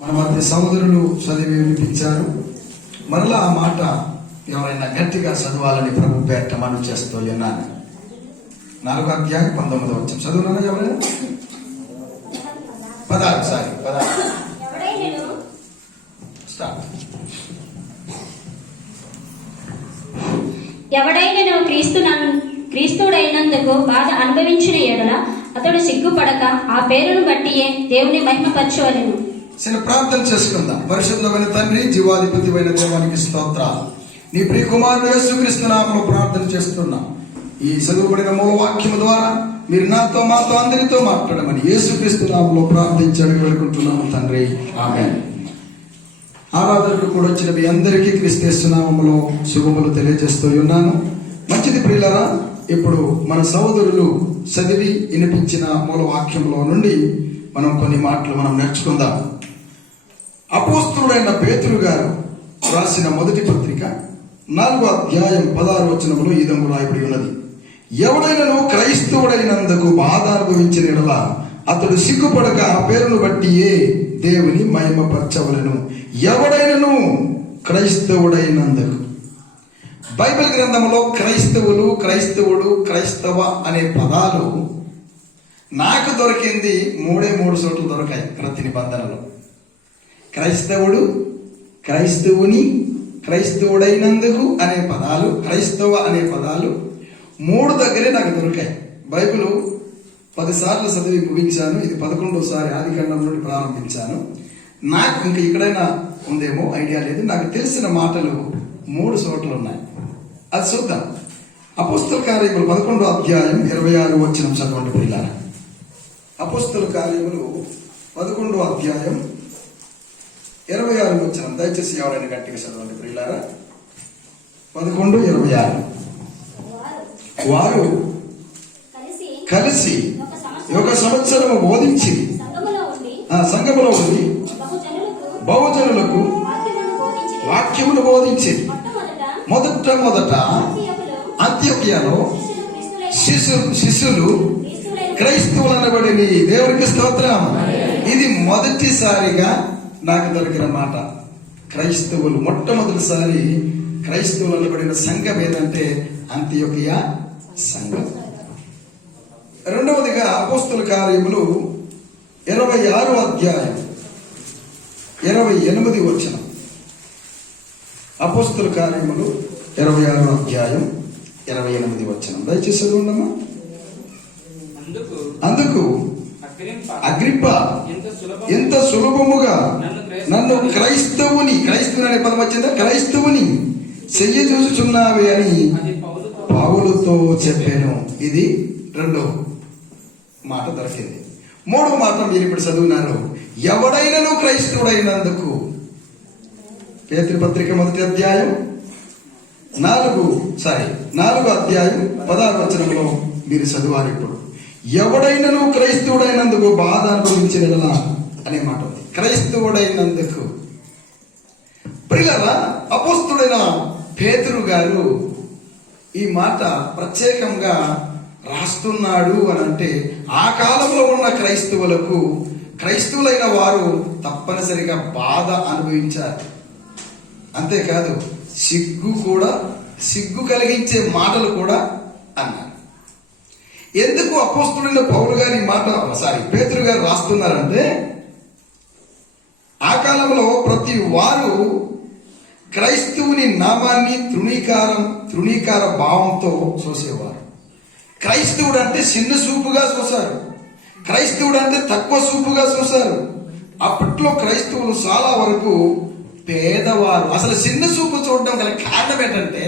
మన మధ్య సహోదరులు చదివి వినిపించారు. మరలా ఆ మాట ఎవరైనా గట్టిగా చదవాలని ప్రభు పేట మనం చేస్తూ ఉన్నాను. 4వ అధ్యాయం 19వ వచనం చదువునా ఎవరైనా? 16 ఎవడైనను క్రీస్తుడైనందుకు బాధ అనుభవించిన ఎడల అతడు సిగ్గుపడక ఆ పేరును బట్టియే దేవుని మహిమపరచవలెను. చిన్న ప్రార్థన చేసుకుందాం. పరిశుద్ధమైన తండ్రి, జీవాధిపతి అయిన దేవానికి స్తోత్రాలు. నీ ప్రియ కుమారుడు యేసుక్రీస్తు నామములో ప్రార్థన చేస్తున్నాం. ఈ చదువుబడిన మూలవాక్యము ద్వారా మీరు నాతో మాతో అందరితో మాట్లాడమని యేసుక్రీస్తు నామములో ప్రార్థించడానికి వేడుకుంటున్నాము తండ్రి, ఆమేన్. ఆరాధనకు కూడా వచ్చిన మీ అందరికీ క్రీస్తు నామములో శుభములు తెలియజేస్తూ ఉన్నాను. మంచిది ప్రియులారా, ఇప్పుడు మన సహోదరులు చదివి వినిపించిన మూలవాక్యంలో నుండి మనం కొన్ని మాటలు మనం నేర్చుకుందాం. అపోస్తలుడైన పేతురు గారు రాసిన మొదటి పత్రిక 4వ అధ్యాయం 16వ వచనములో ఈ విధంగా రాయబడి ఉన్నది: ఎవడైనను క్రైస్తవుడైనందుకు బాధ అనుభవించిన యెడల అతడు సిగ్గుపడక ఆ పేరును బట్టియే దేవుని మహిమపరచవలెను. ఎవడైనను క్రైస్తవుడైనందుకు. బైబిల్ గ్రంథంలో క్రైస్తవులు, క్రైస్తవుడు, క్రైస్తవ అనే పదాలు నాకు దొరికింది 3 చోట్ల దొరకాయి ప్రతి నిబంధనలో. క్రైస్తవుడు, క్రైస్తవుని, క్రైస్తవుడైనందుకు అనే పదాలు, క్రైస్తవ అనే పదాలు 3 దగ్గరే నాకు దొరికాయి. బైబిల్ 10 సార్లు చదివి ముగించాను. ఇది 11వ ఆదికాండం నుండి ప్రారంభించాను. నాకు ఇంకా ఎక్కడైనా ఉందేమో ఐడియా లేదు. నాకు తెలిసిన మాటలు 3 చోట్ల ఉన్నాయి. అది చూద్దాం. అపోస్తల కార్యములు 11వ అధ్యాయం 26వ వచనం చదవండి ప్రియులారా. అపోస్తల కార్యములు 11వ అధ్యాయం 26వ వచనం దయచేసి ఎవరైనా గట్టిగా చదవండి ప్రియులారా. 11:26. వారు కలిసి 1 సంవత్సరము బోధించి సంఘములో ఉండి బహుజనులకు వాక్యమును బోధించి మొదట అంత్యోకియాలో శిష్యులు క్రైస్తవులు అనబడి దేవునికి స్తోత్రం. ఇది మొదటిసారిగా నాకు దొరికిన మాట. క్రైస్తవులు మొట్టమొదటిసారి క్రైస్తవులు అనబడిన సంఘం ఏదంటే అంత్యోకియా సంఘం. రెండవదిగా అపోస్తల కార్యములు 26వ అధ్యాయం 28వ వచనం. అపోస్తల కార్యములు 26వ అధ్యాయం 28వ వచనం దయచేసి చదవండమ్మా. అందుకు అగ్రిప్ప ఎంత సులభముగా నన్ను క్రైస్తవుని అనే పదం వచ్చిందా, క్రైస్తవుని చెయ్యి చూసుచున్నావే అని పౌలుతో చెప్పాను. ఇది 2వ మాట దొరికింది. 3వ మాట మీరు ఇప్పుడు చదువున్నారు. ఎవడైనను క్రైస్తవుడైనందుకు. పేతురు పత్రిక 1వ అధ్యాయం 4వ అధ్యాయం 16వ వచనంలో మీరు చదువాలి. ఇప్పుడు ఎవడైనను క్రైస్తవుడైనందుకు బాధ అనుభవించిన అనే మాట ఉంది. క్రైస్తవుడైనందుకు. ప్రియులారా, అపోస్తలుడైన పేతురు గారు ఈ మాట ప్రత్యేకంగా రాస్తున్నాడు అని అంటే ఆ కాలంలో ఉన్న క్రైస్తవులైన వారు తప్పనిసరిగా బాధ అనుభవించారు. అంతేకాదు సిగ్గు కలిగించే మాటలు కూడా అన్నారు. ఎందుకు అపోస్తలుడైన పౌలు గారు ఈ మాట పేతురు గారు రాస్తున్నారంటే, ఆ కాలంలో ప్రతి వారు క్రైస్తవుని నామాన్ని తృణీకార భావంతో చూసేవారు. క్రైస్తవుడు అంటే చిన్న చూపుగా చూశారు. క్రైస్తవుడు అంటే తక్కువ చూపుగా చూశారు. అప్పట్లో క్రైస్తవులు చాలా వరకు పేదవారు. అసలు చిన్న చూపు చూడడం గల కారణం ఏంటంటే,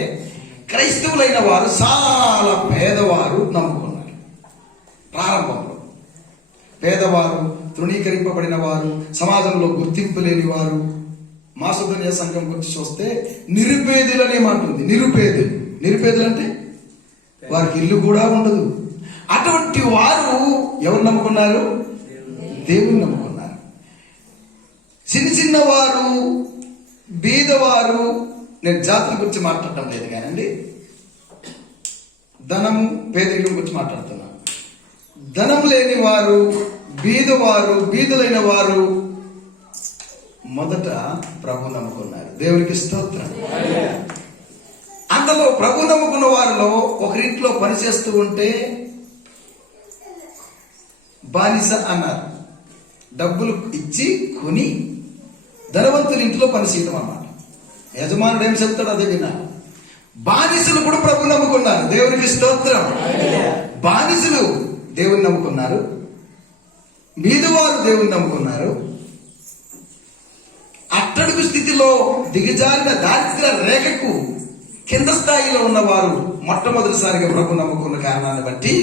క్రైస్తవులైన వారు చాలా పేదవారు నమ్ముకున్నారు. ప్రారంభంలో పేదవారు, తృణీకరింపబడిన వారు, సమాజంలో గుర్తింపు లేని వారు. మాసోదన్య సంఘం గురించి చూస్తే నిరుపేదలు అనే మాట ఉంది. నిరుపేదలు అంటే వారికి ఇల్లు కూడా ఉండదు. అటువంటి వారు ఎవరు నమ్ముకున్నారు? దేవుని నమ్ముకున్నారు. చిన్నవారు, బీదవారు. నేను జాతుల గురించి మాట్లాడటం లేదు కానండి, ధనము పేదరికం గురించి మాట్లాడుతున్నాను. ధనం లేని వారు, బీదలైన వారు మొదట ప్రభు నమ్ముకున్నారు. దేవునికి స్తోత్రం. అందులో ప్రభు నమ్ముకున్న వారిలో ఒకరింట్లో పనిచేస్తూ ఉంటే బానిస అన్నారు. డబ్బులు ఇచ్చి కొని ధనవంతుల ఇంట్లో పనిచేయడం అన్నమాట. యజమానుడు ఏం చెప్తాడు అదే విన్నా. బానిసలు కూడా ప్రభు నమ్ముకున్నారు. దేవునికి స్తోత్రం. బానిసలు దేవుని నమ్ముకున్నారు, మీదువారు దేవుని నమ్ముకున్నారు. అట్టడుగు స్థితిలో దిగజారిన దారిద్ర్య రేఖకు కింద స్థాయిలో ఉన్నవారు మొట్టమొదటిసారిగా ప్రభు నమ్ముకున్న కారణాన్ని బట్టి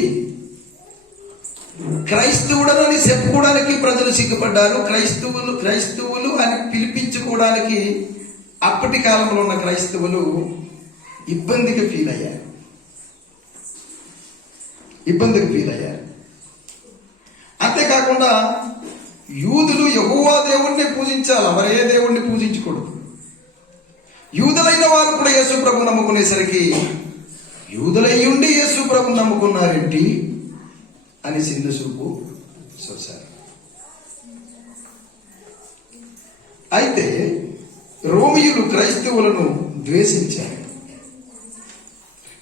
క్రైస్తవుడని చెప్పుకోవడానికి ప్రజలు సిగ్గుపడ్డారు. క్రైస్తవులు అని పిలిపించుకోవడానికి అప్పటి కాలంలో ఉన్న క్రైస్తవులు ఇబ్బందిగా ఫీల్ అయ్యారు. అంతేకాకుండా యూదులు యెహోవా దేవుణ్ణి పూజించాలి, మరే దేవుణ్ణి పూజించకూడదు. యూదులైన వారు కూడా యేసు ప్రభు నమ్ముకునేసరికి యూదులయ్యుండి యేసు ప్రభు నమ్ముకున్నారేంటి అని సింధు చూపు చూశారు. అయితే రోమియులు క్రైస్తవులను ద్వేషించారు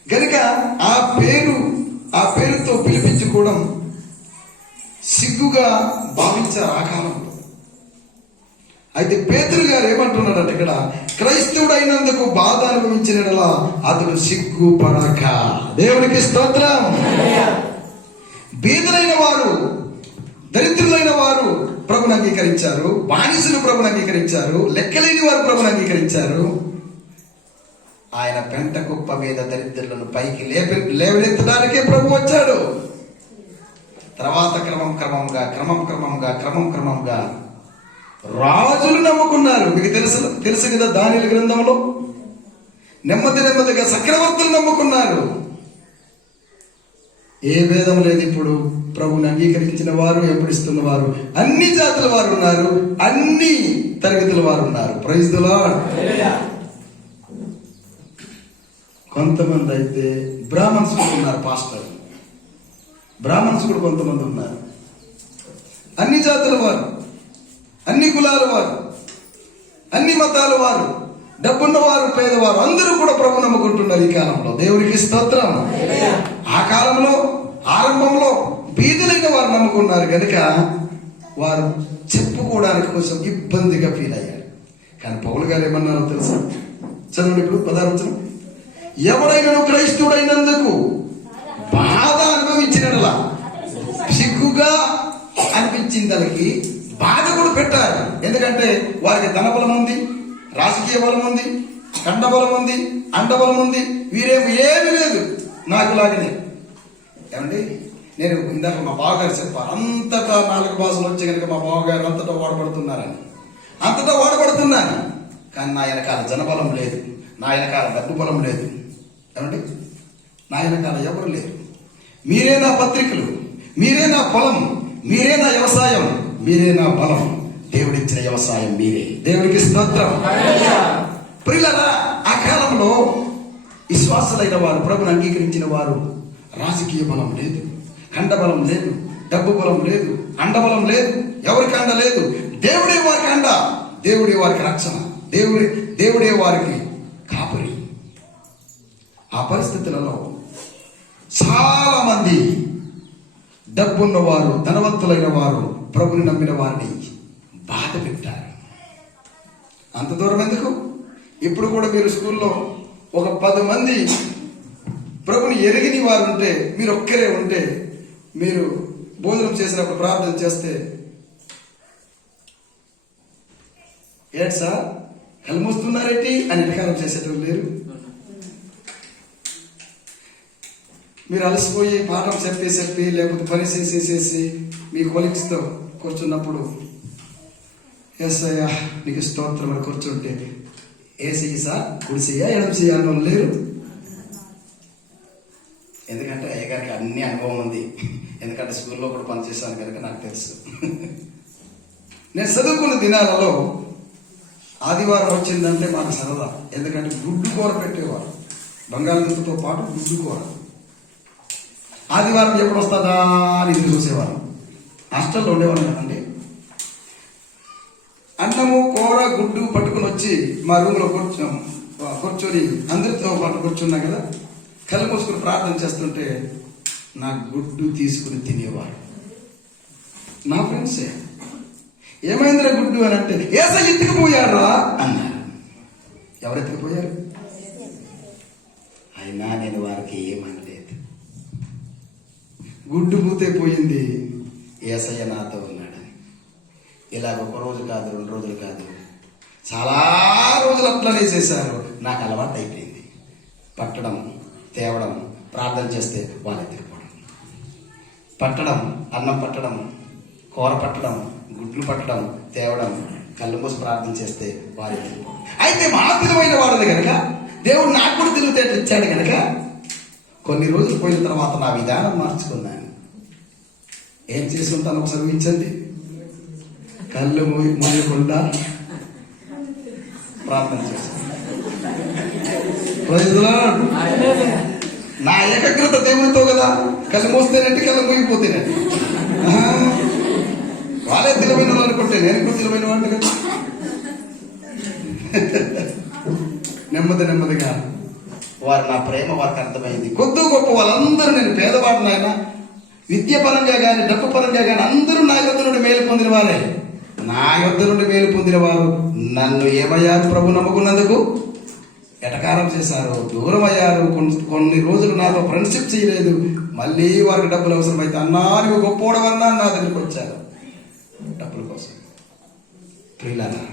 గనుక ఆ పేరుతో పిలిపించుకోవడం సిగ్గుగా భావించారు ఆ కాలంలో. అయితే పేతురు గారు ఏమంటున్నాడట ఇక్కడ, క్రైస్తవుడైనందుకు బాధ అనుభవించినలా అతడు సిగ్గుపడక. దేవునికి స్తోత్రం. బీదలైన వారు, దరిద్రులైన వారు ప్రభుని అంగీకరించారు, బానిసలు ప్రభుని అంగీకరించారు, లెక్కలేని వారు ప్రభుని అంగీకరించారు. ఆయన పెంట కుప్ప మీద దరిద్రులను పైకి లేవనెత్తడానికే ప్రభు వచ్చాడు. తర్వాత క్రమంగా రాజులు నమ్ముకున్నారు. మీకు తెలుసు కదా, దానియేలు గ్రంథంలో నెమ్మదిగా చక్రవర్తులు నమ్ముకున్నారు. ఏ భేదం లేదు. ఇప్పుడు ప్రభుని అంగీకరించిన వారు, ఎప్పుడిస్తున్న వారు, అన్ని జాతుల వారు ఉన్నారు, అన్ని తరగతుల వారు ఉన్నారు. Praise the Lord. కొంతమంది అయితే బ్రాహ్మణ్స్ కూడా ఉన్నారు. పాస్టర్ బ్రాహ్మణ్స్ కూడా కొంతమంది ఉన్నారు. అన్ని జాతుల వారు, అన్ని కులాల వారు, అన్ని మతాల వారు, డబ్బున్నవారు, పేదవారు అందరూ కూడా ప్రభు నమ్ముకుంటున్నారు ఈ కాలంలో. దేవునికి స్తోత్రం. ఆ కాలంలో ఆరంభంలో బీదలైన వారు నమ్ముకున్నారు కనుక వారు చెప్పుకోవడానికి కొంచెం ఇబ్బందిగా ఫీల్ అయ్యారు. కానీ పౌలు గారు ఏమన్నారో తెలుసా? చదవండి ఇప్పుడు 16వ వచనం. ఎవడైనా క్రైస్తవుడైనందుకు బాధ అనుభవించినలా, సిగ్గుగా అనిపించిన దానికి బాధ కూడా పెట్టారు. ఎందుకంటే వారికి ధనబలం ఉంది, రాజకీయ బలం ఉంది, కండబలం ఉంది, అండబలం ఉంది. వీరేమి ఏమి లేదు. నాకు లాగనే ఏమండి, నేను ఇందాక మా బావగారు చెప్పాను, అంతటా 4 భాషలు వచ్చి కనుక మా బావగారు అంతటా వాడబడుతున్నారని. అంతటా వాడబడుతున్నాను, కానీ నా వెనకాల జనబలం లేదు, నా వెనకాల డబ్బు బలం లేదు. ఏమండి, నా వెనకాల ఎవరు లేరు. మీరే నా పత్రికలు, మీరే నా పొలం, మీరే నా వ్యవసాయం, మీరే నా బలం. దేవుడిచ్చిన వ్యవసాయం మీరే. దేవుడికి స్తోత్రం. ప్రియులారా, ఆ కాలంలో విశ్వాసులైన వారు, ప్రభుని అంగీకరించిన వారు, రాజకీయ బలం లేదు, కండబలం లేదు, డబ్బు బలం లేదు, అండబలం లేదు, ఎవరికి అండ లేదు. దేవుడే వారికి అండ, దేవుడే వారికి రక్షణ, దేవుడే వారికి కాపరి. ఆ పరిస్థితులలో చాలా మంది డబ్బున్న వారు, ధనవంతులైన వారు ప్రభుని నమ్మిన వారిని బాధ పెట్టారు. అంత దూరం ఎందుకు? ఇప్పుడు కూడా మీరు స్కూల్లో ఒక 10 మంది ప్రభుని ఎరిగిన వారు ఉంటే, మీరు ఒక్కరే ఉంటే, మీరు భోజనం చేసినప్పుడు ప్రార్థన చేస్తే, ఏంటి సార్ కలుమొస్తున్నారేంటి అని ఎటకారం చేసేటప్పుడు లేరు. మీరు అలసిపోయి పాఠం చెప్పి లేకపోతే పని చేసేసి మీ కొలీగ్స్తో కూర్చున్నప్పుడు, ఏసయ్యా నీకు స్తోత్రం అని కూర్చుంటే, ఏసయ్య సార్ కుడిసయ్యా ఎడం చెయ్యా అని వాళ్ళు లేరు. ఎందుకంటే అయ్యగారికి అన్ని అనుభవం ఉంది. ఎందుకంటే స్కూల్లో కూడా పనిచేశాను కనుక నాకు తెలుసు. నేను చదువుకున్న దినాలలో ఆదివారం వచ్చిందంటే మాకు సరదా. ఎందుకంటే గుడ్డు కూర పెట్టేవారు, బంగాళదుంపతో పాటు గుడ్డు కూర. ఆదివారం ఎప్పుడు వస్తుందా అని ఇది చూసేవారు. హాస్టల్లో ఉండేవారు కదండి. అన్నము కూర గుడ్డు పట్టుకుని వచ్చి మా రూమ్లో కూర్చొని అందరితో పాటు కూర్చున్నా కదా, కళ్ళు మూసుకుని ప్రార్థన చేస్తుంటే నా గుడ్డు తీసుకుని తినేవారు నా ఫ్రెండ్సే. ఏమైందిరా గుడ్డు అని అంటే, ఏసయ్య ఎత్తుకుపోయారా అన్నారు. ఎవరు ఎత్తుకుపోయారు? అయినా నేను వారికి ఏమనలేదు. గుడ్డు పూతే పోయింది, ఏసయ్య నాతో ఉన్నాడని. ఇలాగ ఒక రోజు కాదు, 2 రోజులు కాదు, చాలా రోజులు అట్లనే చేశారు. నాకు అలవాటు అయిపోయింది. పట్టడం, తేవడం, ప్రార్థన చేస్తే వాళ్ళు ఎత్తుకుపోవడం, పట్టడం, అన్నం పట్టడం, కూర పట్టడం, గుడ్లు పట్టడం, తేవడం, కళ్ళు మూసి ప్రార్థన చేస్తే వారు ఎత్తుకుపోవడం. అయితే మా తెలివైన వాడదు కనుక, దేవుడు నాకు కూడా తెలివితేటలు ఇచ్చాడు కనుక, కొన్ని రోజులు పోయిన తర్వాత నా విధానం మార్చుకున్నాను. ఏం చేసుకుంటాను ఒకసారి ఊహించండి. కళ్ళు మూయకుండా ప్రార్థన చేస్తాను. నా ఏకాగ్రత దేవునితో కదా. కళ్ళు మూస్తేనంటే కళ్ళు మూగిపోతేనండి. వాళ్ళే తెలివైన వాళ్ళు అనుకుంటే నేను కూడా తెలివైన వాళ్ళు కదా. నెమ్మదిగా వారు నా ప్రేమ వారికి అర్థమైంది. కొద్ది గొప్ప వాళ్ళందరూ, నేను పేదవాడిని ఆయన, విద్యపరంగా కానీ డబ్బు పరంగా కానీ అందరూ నా యొద్ద నుండి మేలు పొందిన వారే. నా యొద్ద నుండి మేలు పొందిన వారు నన్ను ఏమయ్యారు? ప్రభు నమ్ముకున్నందుకు ఎటకారం చేశారు, దూరం అయ్యారు. కొన్ని రోజులు నాతో ఫ్రెండ్షిప్ చేయలేదు. మళ్ళీ వారికి డబ్బులు అవసరమైతే, అన్నా నువ్వు గొప్పోవడం అన్నా నా దగ్గరికి వచ్చారు డబ్బుల కోసం. ప్రియులారా,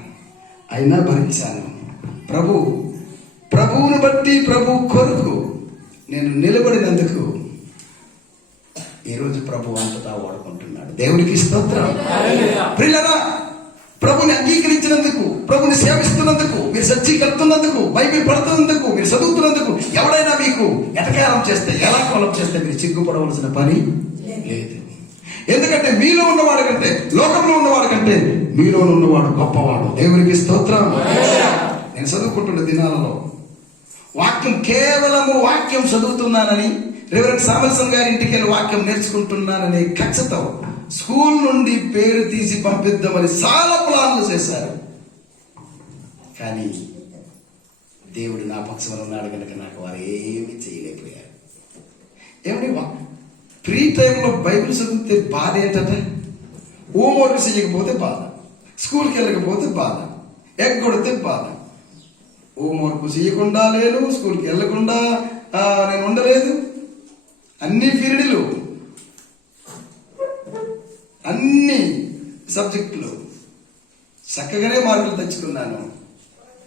అయినా భరించాను. ప్రభువును బట్టి, ప్రభు కొరకు నేను నిలబడినందుకు ఈరోజు ప్రభు అంతటా వాడుకుంటున్నాడు. దేవునికి స్తోత్రం. ప్రియులారా, ప్రభుని అంగీకరించినందుకు, ప్రభుని సేవిస్తున్నందుకు, మీరు చర్చి కలుపుతున్నందుకు, బైబిల్ పడుతున్నందుకు, మీరు చదువుతున్నందుకు ఎవడైనా మీకు ఎటకారం చేస్తే, ఎలా కొలం చేస్తే మీరు సిగ్గుపడవలసిన పని లేదు. ఎందుకంటే మీలో ఉన్నవాడు కంటే, లోకంలో ఉన్నవాడు కంటే మీలో ఉన్నవాడు గొప్పవాడు. దేవునికి స్తోత్రం. నేను చదువుకుంటున్న దినాలలో కేవలము వాక్యం చదువుతున్నానని, రెవరెండ్ సామల్సన్ గారి ఇంటికి వెళ్ళి వాక్యం నేర్చుకుంటున్నానని ఖచ్చితం స్కూల్ నుండి పేరు తీసి పంపిద్దామని చాలా ప్లాన్లు చేశారు. కానీ దేవుడు నా పక్షంలో ఉన్నాడు కనుక నాకు వారు ఏమీ చేయలేకపోయారు. ఏమండి, ఫ్రీ టైంలో బైబిల్ చదివితే బాధ ఏంటంటే, హోంవర్క్ చేయకపోతే బాధ, స్కూల్కి వెళ్ళకపోతే బాధ, ఎగ్గొడితే బాధ. హోంవర్క్ చేయకుండా లేను, స్కూల్కి వెళ్ళకుండా నేను ఉండలేదు. అన్ని పీరియడ్లు, అన్ని సబ్జెక్టులు చక్కగానే మార్కులు తెచ్చుకున్నాను.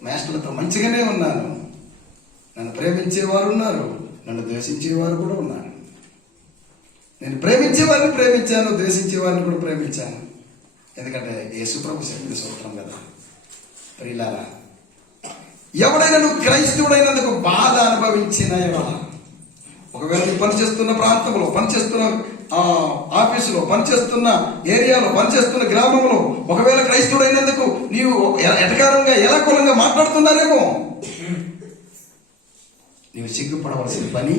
మాస్టర్లతో మంచిగానే ఉన్నాను. నన్ను ప్రేమించేవారు ఉన్నారు, నన్ను ద్వేషించేవారు కూడా ఉన్నారు. నేను ప్రేమించేవారిని ప్రేమించాను, ద్వేషించేవారిని కూడా ప్రేమించాను. ఎందుకంటే యేసుప్రభు చెప్పిన సూత్రం కదా. ప్రియులారా, ఎవడైనా నువ్వు క్రైస్తవుడైనందుకు బాధ అనుభవించిన ఒకవేళ నువ్వు పనిచేస్తున్న ప్రాంతంలో, పనిచేస్తున్న ఆఫీసులో, పనిచేస్తున్న ఏరియాలో, పనిచేస్తున్న గ్రామంలో ఒకవేళ క్రైస్తవుడైనందుకు నీవు ఎటకారంగా, ఎలా కులంగా మాట్లాడుతున్నారేమో, నీవు సిగ్గుపడవలసిన పని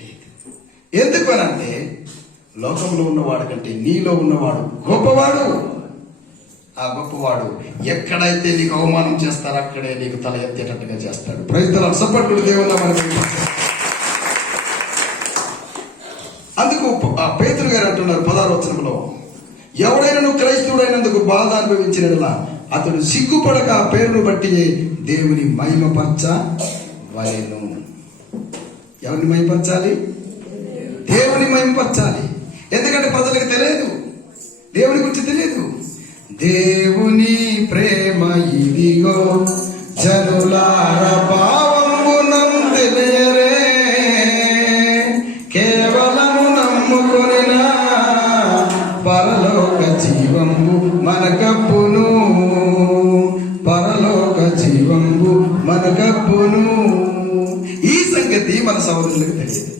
లేదు. ఎందుకు అనంటే, లోకంలో ఉన్నవాడు కంటే నీలో ఉన్నవాడు గొప్పవాడు. ఆ గొప్పవాడు ఎక్కడైతే నీకు అవమానం చేస్తారో అక్కడే నీకు తల ఎత్తేటట్టుగా చేస్తాడు. ప్రజల సపట్లు దేవుళ్ళ మనకి. అందుకు పేతురు గారు అంటున్నారు 16వ వచనంలో, ఎవడైనా నువ్వు క్రైస్తవుడైనందుకు బాధ అనుభవించినలా అతడు సిగ్గుపడక ఆ పేరును బట్టి దేవుని మహిమపరచవలెను. ఎవరిని మహిమపరచాలి? దేవుని మహిమపరచాలి. ఎందుకంటే ప్రజలకు తెలియదు, దేవుని గురించి తెలియదు. దేవుని ప్రేమ ఇదిగో జనులార భావమునం తెలియరే, కేవలము నమ్ముకొనిన పరలోక జీవంబు మనకప్పును, పరలోక జీవంబు మనకప్పును. ఈ సంగతి మన సహోదరులకు తెలియదు.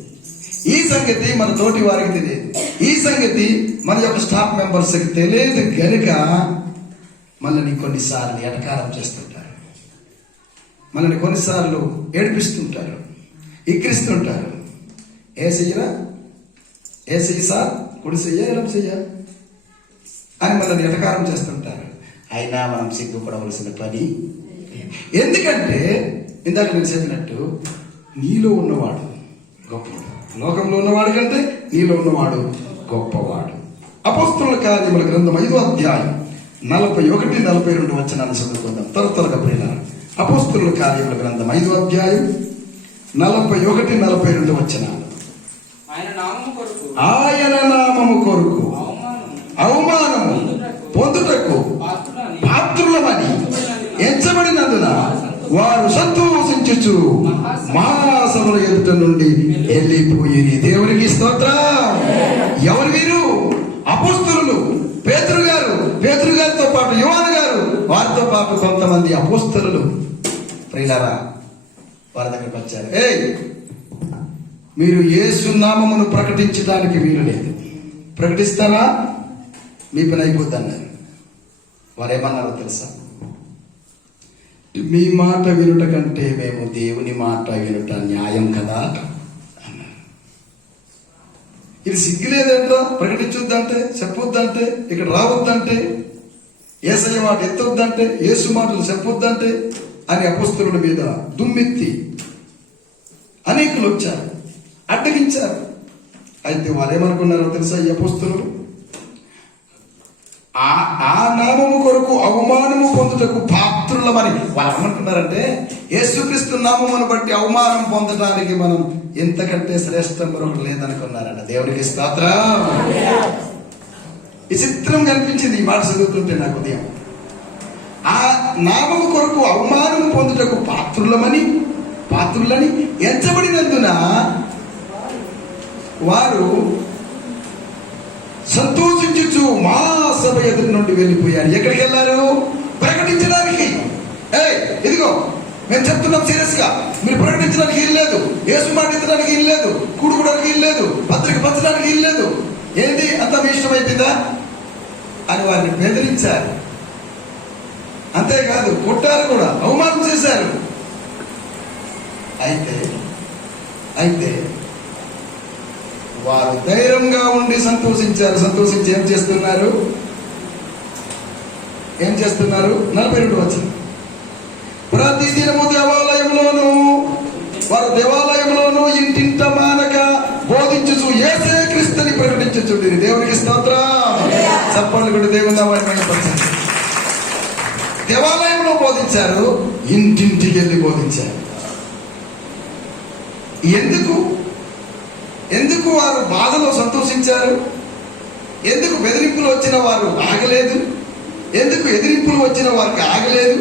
ఈ సంగతి మన తోటి వారికి తెలియదు. ఈ సంగతి మన యొక్క స్టాఫ్ మెంబర్స్కి తెలియదు గనుక మనల్ని కొన్నిసార్లు ఎటకారం చేస్తుంటారు, మనల్ని కొన్నిసార్లు ఏడిపిస్తుంటారు, ఎక్కిరిస్తుంటారు. ఏ చెయ్యరా, ఏ చెయ్యి సార్, కుడి చెయ్య, ఎడం చెయ్య అని మనల్ని ఎటకారం చేస్తుంటారు. అయినా మనం సిగ్గుపడవలసిన పని. ఎందుకంటే ఇందాక నేను చెప్పినట్టు నీలో ఉన్నవాడు గొప్పవాడు. లోకంలో ఉన్నవాడు కంటే నీలో ఉన్నవాడు గొప్పవాడు. అపోస్తలుల కార్యముల గ్రంథం 5వ అధ్యాయం 41-42 వచనాన్ని చదువుకుందాం. త్వరగా ప్రియులారా, అపోస్తలుల కార్యముల గ్రంథం 5వ అధ్యాయం 41-42 వచనాలు. ఆయన నామము కొరకు అవమానము పొందుటకు పాత్రులమని ఎంచబడినందున వారు సంతోషించుచు మహాసభల ఎదుట నుండి వెళ్ళిపోయి. దేవునికి స్తోత్రం. ఎవరు వీరు? అపోస్తలులు. పేతురు గారితో పాటు యోహాను గారు, వారితో పాటు కొంతమంది అపోస్తలులు ప్రియులారా వారి దగ్గరికి వచ్చారు. మీరు యేసు నామమును ప్రకటించడానికి వీలు లేదు, ప్రకటిస్తారా మీ పని అయిపోద్ది అన్నారు. వారేమన్నారో తెలుసా? మీ మాట వినుట కంటే మేము దేవుని మాట వినుట న్యాయం కదా అన్నారు. ఇది సిగ్గులేదంట, ప్రకటించొద్దంటే, చెప్పొద్దంటే, ఇక్కడ రావద్దంటే, యేసయ్య మాట ఎత్తొద్దంటే, యేసు మాటలు చెప్పొద్దంటే అని అపోస్తలుల మీద దుమ్మెత్తి అనేకులు వచ్చారు, అడ్డగించారు. అయితే వారేమనుకున్నారో తెలుసా? ఈ అపోస్తలులు ఆ నామము కొరకు అవమానము పొందుటకు పాత్రులమని వాళ్ళు ఏమనుకున్నారంటే, యేసుక్రీస్తు నామమును బట్టి అవమానం పొందడానికి మనం ఇంతకంటే శ్రేష్టం మరొకటి లేదనుకున్నారట. దేవునికి స్తోత్రం. విచిత్రం కనిపించింది ఈ మాట చదువుతుంటే నాకు ఉదయం. ఆ నామము కొరకు అవమానము పొందుటకు పాత్రులని ఎంచబడినందున వారు సంతోషించుచు మహాసభ ఎదురు నుండి వెళ్ళిపోయారు. ఎక్కడికి వెళ్ళారు? ప్రకటించడానికి. ఇదిగో మేము చెప్తున్నాం సీరియస్ గా, మీరు ప్రకటించడానికి ఇల్లేదు, యేసు మాట ఎత్తడానికి ఇల్లేదు, కూడుకోవడానికి ఇల్లేదు, పత్రిక పంచడానికి ఇల్లేదు. ఏంటి అంత మీ ఇష్టం అయిపోయిందా అని వారిని బెదిరించారు. అంతేకాదు కొట్టారు కూడా, అవమానం చేశారు. అయితే వారు ధైర్యంగా ఉండి సంతోషించారు. సంతోషించి ఏం చేస్తున్నారు? 42 వచ్చింది. ప్రతిదినము దేవాలయంలోను ఇంటింట మానక బోధించుచు యేసే క్రీస్తుని ప్రకటించుచు. దేవునికి స్తోత్రం. చప్పట్లు కూడా దేవుని నామమున పరిచయం. దేవాలయంలో బోధించారు, ఇంటింటికి వెళ్ళి బోధించారు. ఎందుకు వారు బాధలో సంతోషించారు? ఎందుకు బెదిరింపులు వచ్చిన వారు ఆగలేదు? ఎందుకు ఎదిరింపులు వచ్చిన వారికి ఆగలేదు?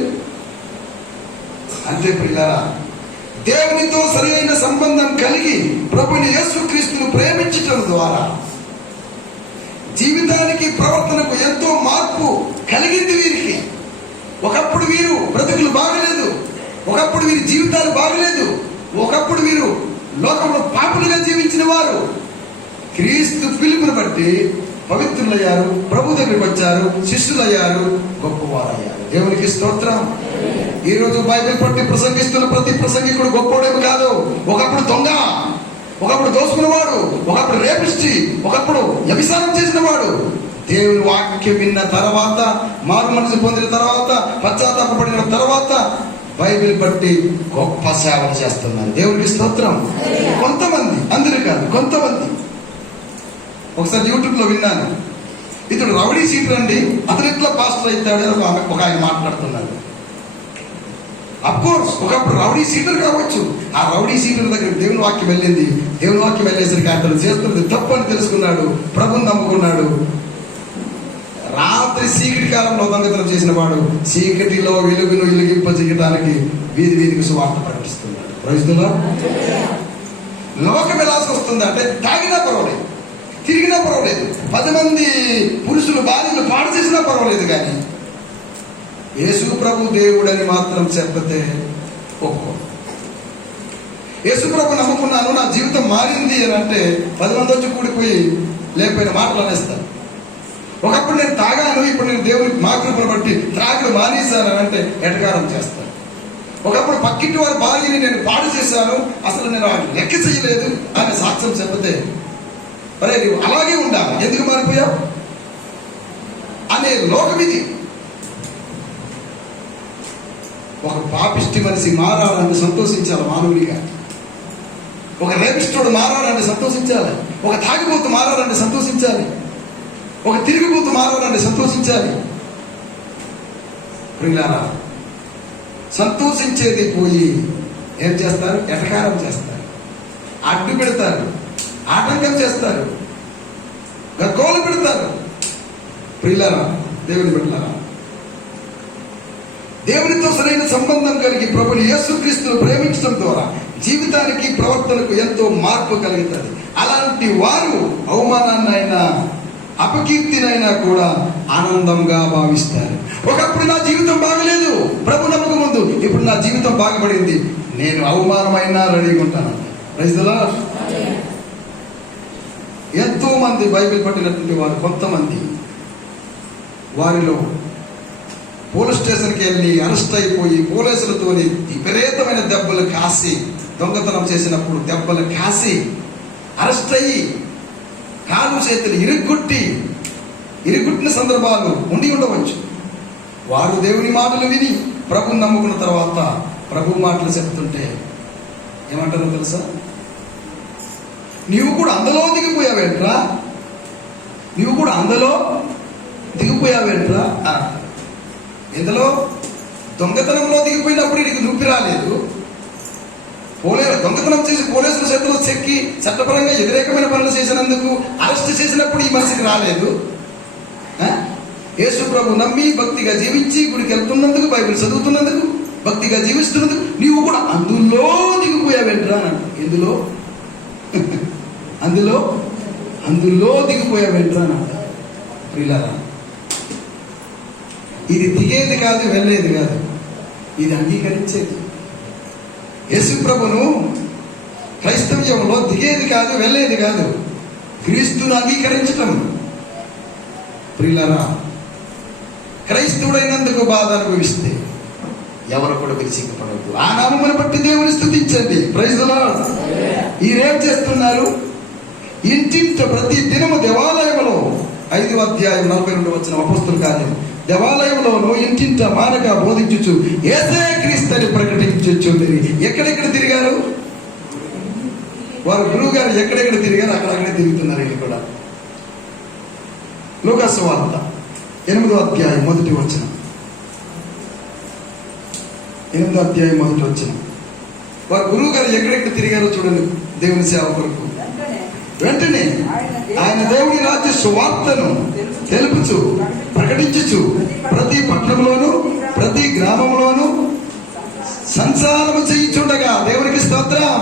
అంతే ప్రియులారా, దేవునితో సరైన సంబంధం కలిగి ప్రభుని యేసుక్రీస్తును ప్రేమించటం ద్వారా జీవితానికి, ప్రవర్తనకు ఎంతో మార్పు కలిగింది వీరికి. ఒకప్పుడు వీరు బ్రతుకులు బాగలేదు, ఒకప్పుడు వీరి జీవితాలు బాగలేదు, ఒకప్పుడు వీరు లోకంలో పాపులుగా జీవించిన వారు క్రీస్తు పిలుపుని బట్టి పవిత్రులయ్యారు, ప్రభు దగ్గరికి వచ్చారు, శిష్యులయ్యారు, గొప్పవారయ్యారు. దేవునికి స్తోత్రం. ఈ రోజు బైబిల్ పట్టి ప్రసంగిస్తున్న ప్రతి ప్రసంగికుడు గొప్పవాడేమి కాదు. ఒకప్పుడు దొంగ, ఒకప్పుడు దోసుకున్నవాడు, ఒకప్పుడు రేపిస్టి, ఒకప్పుడు వ్యభిచారం చేసిన వాడు దేవుని వాక్యం విన్న తర్వాత, మారు మనసు పొందిన తర్వాత, పశ్చాత్తాపడిన తర్వాత బైబిల్ బట్టి గొప్ప సేవలు చేస్తున్నారు. దేవునికి స్తోత్రం. కొంతమంది, అందరూ కాదు, కొంతమంది. ఒకసారి యూట్యూబ్ లో విన్నాను, ఇతడు రౌడీ సీటర్ అండి, అతను ఎట్లా పాస్టర్ అవుతాడు ఒక ఆయన మాట్లాడుతున్నాడు. అఫ్కోర్స్ ఒకప్పుడు రౌడీ సీటర్ కావచ్చు. ఆ రౌడీ సీటర్ దగ్గర దేవుని వాక్యం వెళ్ళింది. దేవుని వాక్యం వెళ్ళేసరికి అతను చేస్తున్నది తప్పు అని తెలుసుకున్నాడు, ప్రభుని నమ్ముకున్నాడు. రాత్రి చీకటి కాలంలో దొంగతనం చేసిన వాడు చీకటిలో వెలుగును వెలిగింపజేయడానికి వీధికి సువార్త ప్రకటిస్తున్నాడు. ప్రయోజనంలో లోకం ఎలాసి వస్తుంది అంటే, తాగినా పర్వాలేదు, తిరిగినా పర్వాలేదు, 10 మంది పురుషులు భార్యలు పాడు చేసినా పర్వాలేదు, కానీ యేసు ప్రభు దేవుడని మాత్రం చెప్పతే ఒప్పుకో. యేసు ప్రభు నమ్ముకున్నాను, నా జీవితం మారింది అని అంటే 10 మంది వచ్చి కూడిపోయి లేకపోయిన మాటలు అనేస్తారు. ఒకప్పుడు నేను తాగాను, ఇప్పుడు నేను దేవుని మా కృపను బట్టి త్రాగుడు మానేశాను అంటే ఎటకారం చేస్తాను. ఒకప్పుడు పక్కింటి వారి భార్యని నేను పాడు చేశాను, అసలు నేను లెక్క చేయలేదు అని సాక్ష్యం చెప్పతే, అరే నువ్వు అలాగే ఉండాలి, ఎందుకు మారిపోయావు అనే లోకం ఇది. ఒక పాపిష్టి మనిషి మారాలని సంతోషించాలి మానవుడిగా. ఒక రేపిస్టుడు మారాలని సంతోషించాలి. ఒక తాగిపోతు మారాలని సంతోషించాలి. ఒక తిరిగిపోతు మారాలని సంతోషించాలి. ప్రియులారా, సంతోషించేది పోయి ఏం చేస్తారు? ఎటకారం చేస్తారు, అడ్డు పెడతారు, ఆటంకం చేస్తారు, గోలు పెడతారు. ప్రియులారా, దేవుని బిడ్డలారా, దేవునితో సరైన సంబంధం కలిగి ప్రభుని యేసుక్రీస్తును ప్రేమించడం ద్వారా జీవితానికి ప్రవర్తనకు ఎంతో మార్పు కలుగుతుంది. అలాంటి వారు అవమానాన్నైనా అపకీర్తినైనా కూడా ఆనందంగా భావిస్తారు. ఒకప్పుడు నా జీవితం బాగలేదు, ప్రభు నమ్మక ముందు, ఇప్పుడు నా జీవితం బాగుపడింది, నేను అవమానమైనా రెడీగా ఉంటాను. Praise the Lord. ఎంతో మంది బైబిల్ పట్టినటువంటి వారు, కొంతమంది వారిలో పోలీస్ స్టేషన్కి వెళ్ళి అరెస్ట్ అయిపోయి పోలీసులతో విపరీతమైన దెబ్బలు కాసి, దొంగతనం చేసినప్పుడు దెబ్బలు కాసి అరెస్ట్ అయ్యి కాలు చేతులు ఇరుగొట్టిన సందర్భాలు ఉండి ఉండవచ్చు. వారు దేవుని మాటలు విని ప్రభుని నమ్ముకున్న తర్వాత ప్రభు మాటలు చెప్తుంటే ఏమంటారో తెలుసా? నీవు కూడా అందులో దిగిపోయావేంట్రా, నీవు కూడా అందులో దిగిపోయావేంట్రా. ఇందులో దొంగతనంలో దిగిపోయినప్పుడు నీకు నొప్పి రాలేదు. దొంగతనం చేసి పోలీసుల చేతిలో చెక్కి చట్టపరంగా వ్యతిరేకమైన పనులు చేసినందుకు అరెస్ట్ చేసినప్పుడు ఈ మనిషికి రాలేదు. యేసు ప్రభు నమ్మి భక్తిగా జీవించి గుడికి వెళ్తున్నందుకు, బైబిల్ చదువుతున్నందుకు, భక్తిగా జీవిస్తున్నందుకు నీవు కూడా అందులో దిగిపోయావేంట్రా అన్నాడు. ఎందులో? అందులో దిగిపోయావేంట్రా అన్నాడు. ప్రియులారా, ఇది దిగేది కాదు, వెళ్ళేది కాదు, ఇది అంగీకరించేది. యేసు ప్రభును క్రైస్తవ్యంలో దిగేది కాదు, వెళ్ళేది కాదు, క్రీస్తును అంగీకరించటం. ప్రియులారా, క్రైస్తవుడైనందుకు బాధ అనుభవిస్తే ఎవరు కూడా విసిగిపడవద్దు. ఆ నామమును బట్టి దేవుని స్తుతించండి. Praise the lord. ఈరేం చేస్తున్నారు? ఇంటింట ప్రతి దినము దేవాలయంలో 5వ అధ్యాయం 42 వచ్చిన అపోస్తల కార్యం, దేవాలయంలోనూ ఇంటింట మానక బోధించుచు యేసే క్రీస్తుని ప్రకటించు. ఎక్కడెక్కడ తిరిగారు వారు? గురువు గారు ఎక్కడెక్కడ తిరిగారు అక్కడక్కడే తిరుగుతున్నారు. వీళ్ళు కూడా లూకా సువార్త 8వ అధ్యాయం 1వ వచనం, 8వ అధ్యాయం 1వ వచనం. వారు గురువు గారు ఎక్కడెక్కడ తిరిగారో చూడండి. దేవుని సేవ కొరకు వెంటనే ఆయన దేవుని రాజ్య సువార్తను తెలుపుచు ప్రకటించుచు ప్రతి పట్టణంలోను ప్రతి గ్రామంలోను సంచారము చేయుచుండగా, దేవునికి స్తోత్రం.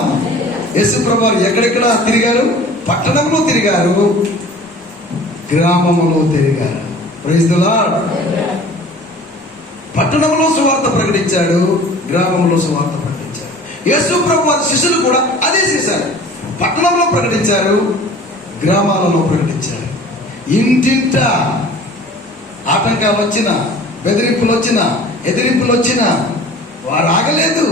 యేసు ప్రభువు ఎక్కడెక్కడ తిరిగారు? పట్టణంలో తిరిగారు, గ్రామంలో తిరిగారు. Praise the Lord. పట్టణంలో సువార్త ప్రకటించాడు, గ్రామంలో సువార్త ప్రకటించాడు. యేసు ప్రభువు వారి శిష్యులు కూడా అదే చేశారు. పట్టణంలో ప్రకటించారు, గ్రామాలలో ప్రకటించారు. ఇంటింట ఆటంకాలు వచ్చినా, బెదిరింపులు వచ్చినా, ఎదిరింపులు వచ్చినా వారు ఆగలేదు.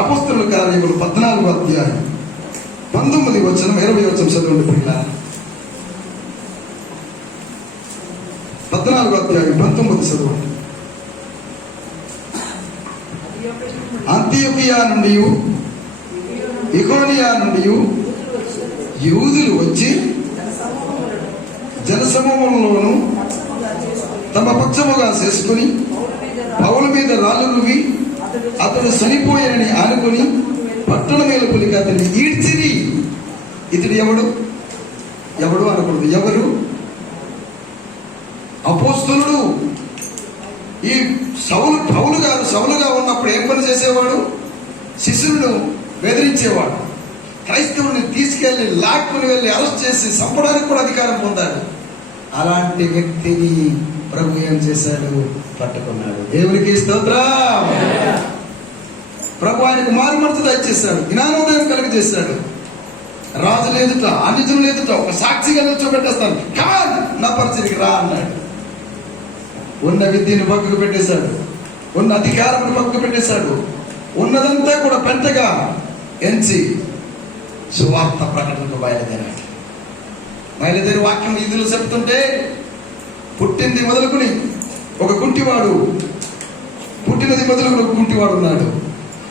అపోస్తలుల కార్యములు 14వ అధ్యాయం 19వ వచనం 20వ వచనం చదవండి పిల్లలు. 14వ అధ్యాయం 19 చదవండి. అంతియోకియా నుండి ఇకోనియా నుండి యూదులు వచ్చి జనసమూహంలోను తమ పక్షముగా చేసుకుని పౌలు మీద రాళ్ళు రువి అతడు చనిపోయానని అనుకుని పట్టణం వెలుపలికి అతన్ని ఈడ్చిరి. ఇతడు ఎవడు అనకూడదు. ఎవరు? అపోస్తలుడు. ఈ సౌలుగా ఉన్నప్పుడు ఏం పని చేసేవాడు? శిష్యులను బెదిరించేవాడు. క్రైస్తవుని తీసుకెళ్లి లాక్కుని వెళ్ళి అరెస్ట్ చేసి చంపడానికి కూడా అధికారం పొందాడు. అలాంటి వ్యక్తిని ప్రభు ఏం చేశాడు? పట్టుకున్నాడు. దేవునికి స్తోత్రం. ప్రభు ఆయనకు మారు మనసు దయచేశాడు, జ్ఞానోదయం కలిగజేశాడు. రాజులు ఎదుట, అన్యజనులు ఎదుట ఒక సాక్షిగా నిల్చోబెట్టేస్తాను, కమాన్ నా పరిచయకి రా అన్నాడు. ఉన్న విద్యను పక్కకు పెట్టేశాడు, ఉన్న అధికారం పక్కకు పెట్టేశాడు, ఉన్నదంతా కూడా పెంటగా ఎంచి సువార్త ప్రకటనకు బయలుదేరి వాక్యం ఇదులు చెప్తుంటే పుట్టింది మొదలుకుని ఒక కుంటివాడు, పుట్టినది మొదలుకుని ఒక కుంటివాడు ఉన్నాడు.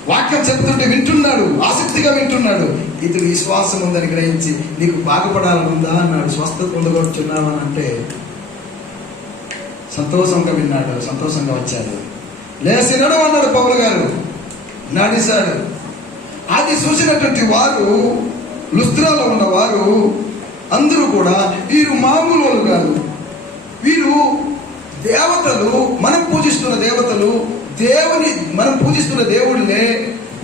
వాక్యం చెప్తుంటే వింటున్నాడు, ఆసక్తిగా వింటున్నాడు. ఇతడు విశ్వాసం ఉందని గ్రహించి నీకు బాగుపడాలని ఉందా అన్నాడు. స్వస్థత పొందగొచ్చున్నావు అని అంటే సంతోషంగా విన్నాడు, సంతోషంగా వచ్చాడు. లేచి నడువు అన్నాడు పౌలు గారు. నడిశాడు. అది చూసినటువంటి వారు, లుస్త్రాలో ఉన్న వారు అందరూ కూడా వీరు మామూలు వాళ్ళు కాదు, వీరు దేవతలు, మనం పూజిస్తున్న దేవతలు, దేవుని మనం పూజిస్తున్న దేవుళ్ళే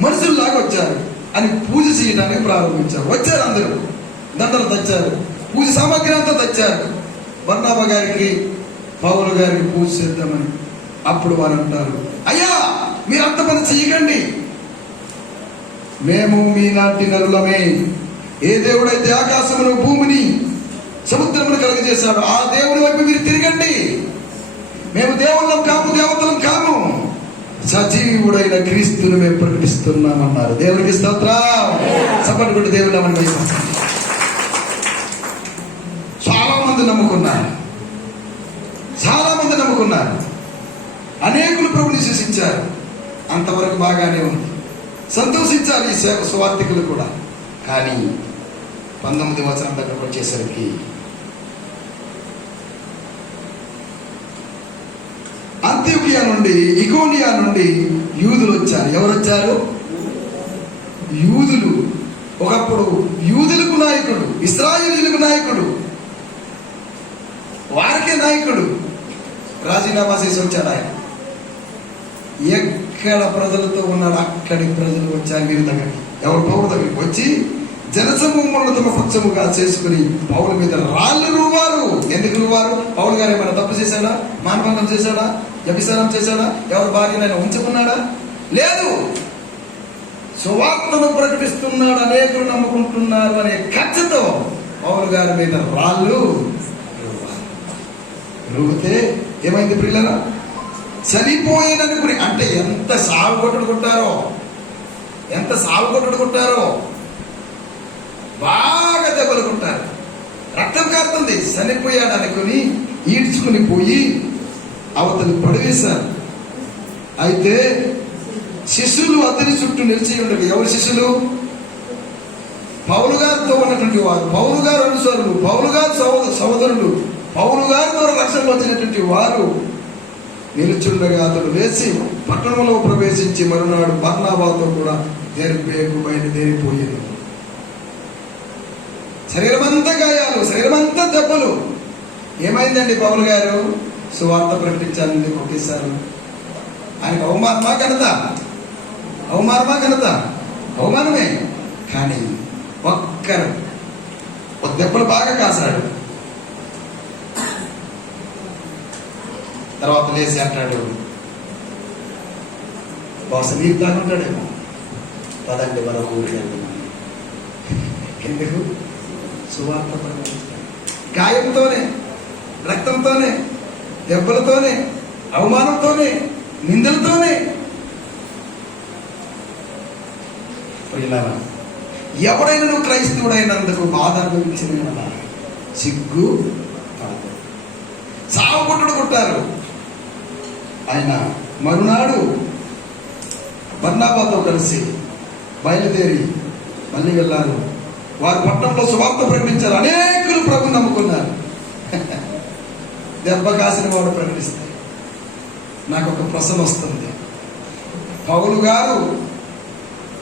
మనుషుల్లాగా వచ్చారు అని పూజ చేయడానికి ప్రారంభించారు. వచ్చారు, అందరూ దండలు తెచ్చారు, పూజ సామాగ్రి అంతా తెచ్చారు. బర్నాబా గారికి పౌలు గారికి పూజ చేద్దామని. అప్పుడు వారు అంటారు, అయ్యా మీరు అంత పని చేయకండి, మేము మీలాంటి నరులమే. ఏ దేవుడైతే ఆకాశమును భూమిని సముద్రమును కలుగజేశాడు ఆ దేవుని వైపు మీరు తిరగండి. మేము దేవుళ్ళం కాము, దేవతలం కాము, సజీవుడైన క్రీస్తుని మేము ప్రకటిస్తున్నామన్నారు. దేవునికి స్తోత్రం. సపటి కొట్టి దేవుళ్ళమని వైపు చాలా మంది నమ్ముకున్నారు, చాలా మంది నమ్ముకున్నారు. అనేకులు ప్రభుని విశ్వసించారు. అంతవరకు బాగానే ఉంది, సంతోషించాలి ఈ సువార్థికులు కూడా. కానీ 19వ వచనం దగ్గరకు వచ్చేసరికి అంత్యోకియా నుండి, ఇకోనియా నుండి యూదులు వచ్చారు. ఎవరు వచ్చారు? యూదులు. ఒకప్పుడు యూదులకు నాయకుడు, ఇశ్రాయేలీయులకు నాయకుడు, వారికే నాయకుడు. రాజీనామా చేసి వచ్చాడు ఆయన. ఎక్కడ ప్రజలతో ఉన్నాడు అక్కడి ప్రజలు వచ్చారు వీరి దగ్గరికి. ఎవరు? పౌరు దగ్గరికి వచ్చి జనసమూహములను తమ పక్షముగా చేసుకుని పౌలు మీద రాళ్ళు రువ్వారు. ఎందుకు రువ్వారు? పౌలు గారు ఏమైనా తప్పు చేశాడా? మానభంగం చేశాడా? వ్యభిచారం చేశాడా? ఎవరు భార్యనైనా ఉంచుకున్నాడా? లేదు. సువార్తను ప్రకటిస్తున్నాడు, అనేకులు నమ్ముకుంటున్నారు అనే ఖర్చుతో పౌలు గారి మీద రాళ్ళు రువ్వితే ఏమైంది ప్రియులారా? చనిపోయేదనుకుని, అంటే ఎంత సాగు కొట్టుడు కొట్టారో, ఎంత సాగు కొట్టుడు కొట్టారో, బాగా దెబ్బలు కొట్టారు. రక్తం కారుతుంది. చనిపోయాడు అనుకుని ఈడ్చుకుని పోయి అవతలి పడివేశారు. అయితే శిష్యులు అతని చుట్టూ నిలిచి ఉండరు. ఎవరు శిష్యులు? పౌలు గారితో ఉన్నటువంటి వారు, పౌలు గారు అనుసరులు, పౌలు గారు సహోదరులు, పౌలు గారి ద్వారా రక్షణలో వచ్చినటువంటి వారు నిలుచుండగా అతడు లేచి పట్టణంలో ప్రవేశించి మరునాడు బర్నాబాతో కూడా దెర్బేకు బయలుదేరిపోయింది. శరీరమంతా గాయాలు, శరీరమంతా దెబ్బలు. ఏమైందండి పౌలు గారు? సువార్త ప్రకటించాలని ఒకేసారి. ఆయనకు అవమానమా ఘనత? అవమానమా ఘనత? అవమానమే. కానీ ఒక్కరు ఒక దెబ్బలు బాగా కాసాడు. తర్వాత లేచి అంటాడు, బహుశా నీరు తాగుంటాడేమో, పదండి వరకు ఎందుకు? సువార్త ప్రకటిస్తాడు. గాయంతోనే, రక్తంతోనే, దెబ్బలతోనే, అవమానంతోనే, నిందలతోనే. ఎవడైనా నువ్వు క్రైస్తవుడైనందుకు బాధ అనుభవించిన సిగ్గు పడదు. సాగు కొట్టుడు కొట్టారు. ఆయన మరునాడు బర్నాబాతో కలిసి బయలుదేరి మళ్ళీ వెళ్ళారు. వారి పట్టణంలో సువార్త ప్రకటించారు. అనేకులు ప్రభుని నమ్ముకున్నారు. దెబ్బ కాసిన వాడు ప్రకటిస్తారు. నాకు ఒక ప్రశ్న వస్తుంది. పౌలు గారు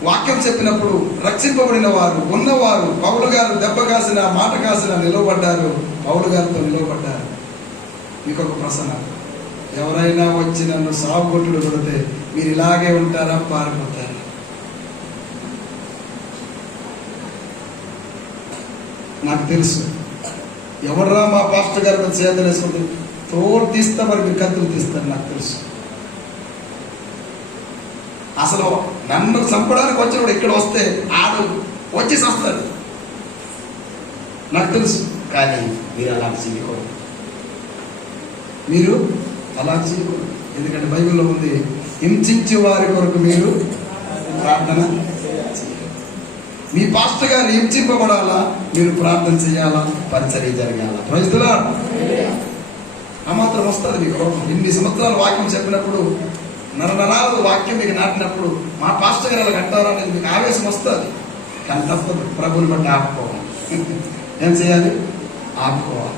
వాక్యం చెప్పినప్పుడు రక్షింపబడిన వారు ఉన్నవారు, పౌలు గారు దెబ్బ కాసిన, మాట కాసిన నిలవబడ్డారు, పౌలు గారితో నిలవబడ్డారు. మీకు ఒక ప్రశ్న, ఎవరైనా వచ్చి నన్ను సాగుకొట్టుడు కొడితే మీరు ఇలాగే ఉంటారా, పారిపోతారా? నాకు తెలుసు. ఎవర్రా మా పాస్టర్ గారి మీద చేతులు వేసుకుంటే తోడు తీస్తా, మరి మీరు కత్తులు తీస్తారు. నాకు తెలుసు. అసలు నన్ను చంపడానికి వచ్చినప్పుడు ఇక్కడ వస్తే ఆడు వచ్చి వస్తాడు. నాకు తెలుసు. కానీ మీరు అలా చేయకూడదు. మీరు అలా చేయకూడదు. ఎందుకంటే బైబిల్లో ఉంది, హింసించే వారి కొరకు మీరు ప్రార్థన చేయాలి. మీ పాస్టర్ గారు హింసింపబడాలా, మీరు ప్రార్థన చేయాలా, పరిచర్య జరగాల. Praise the Lord. ఆ వస్తుంది మీకు రోగం. ఇన్ని సంవత్సరాలు వాక్యం చెప్పినప్పుడు, నరనరాలు వాక్యం మీకు నాటినప్పుడు మా పాస్టర్ గారు అలా అంటారా అనేది మీకు ఆవేశం వస్తుంది. కానీ తప్పదు, ప్రభుని బట్టి ఆపుకోవాలి. ఏం చేయాలి? ఆపుకోవాలి.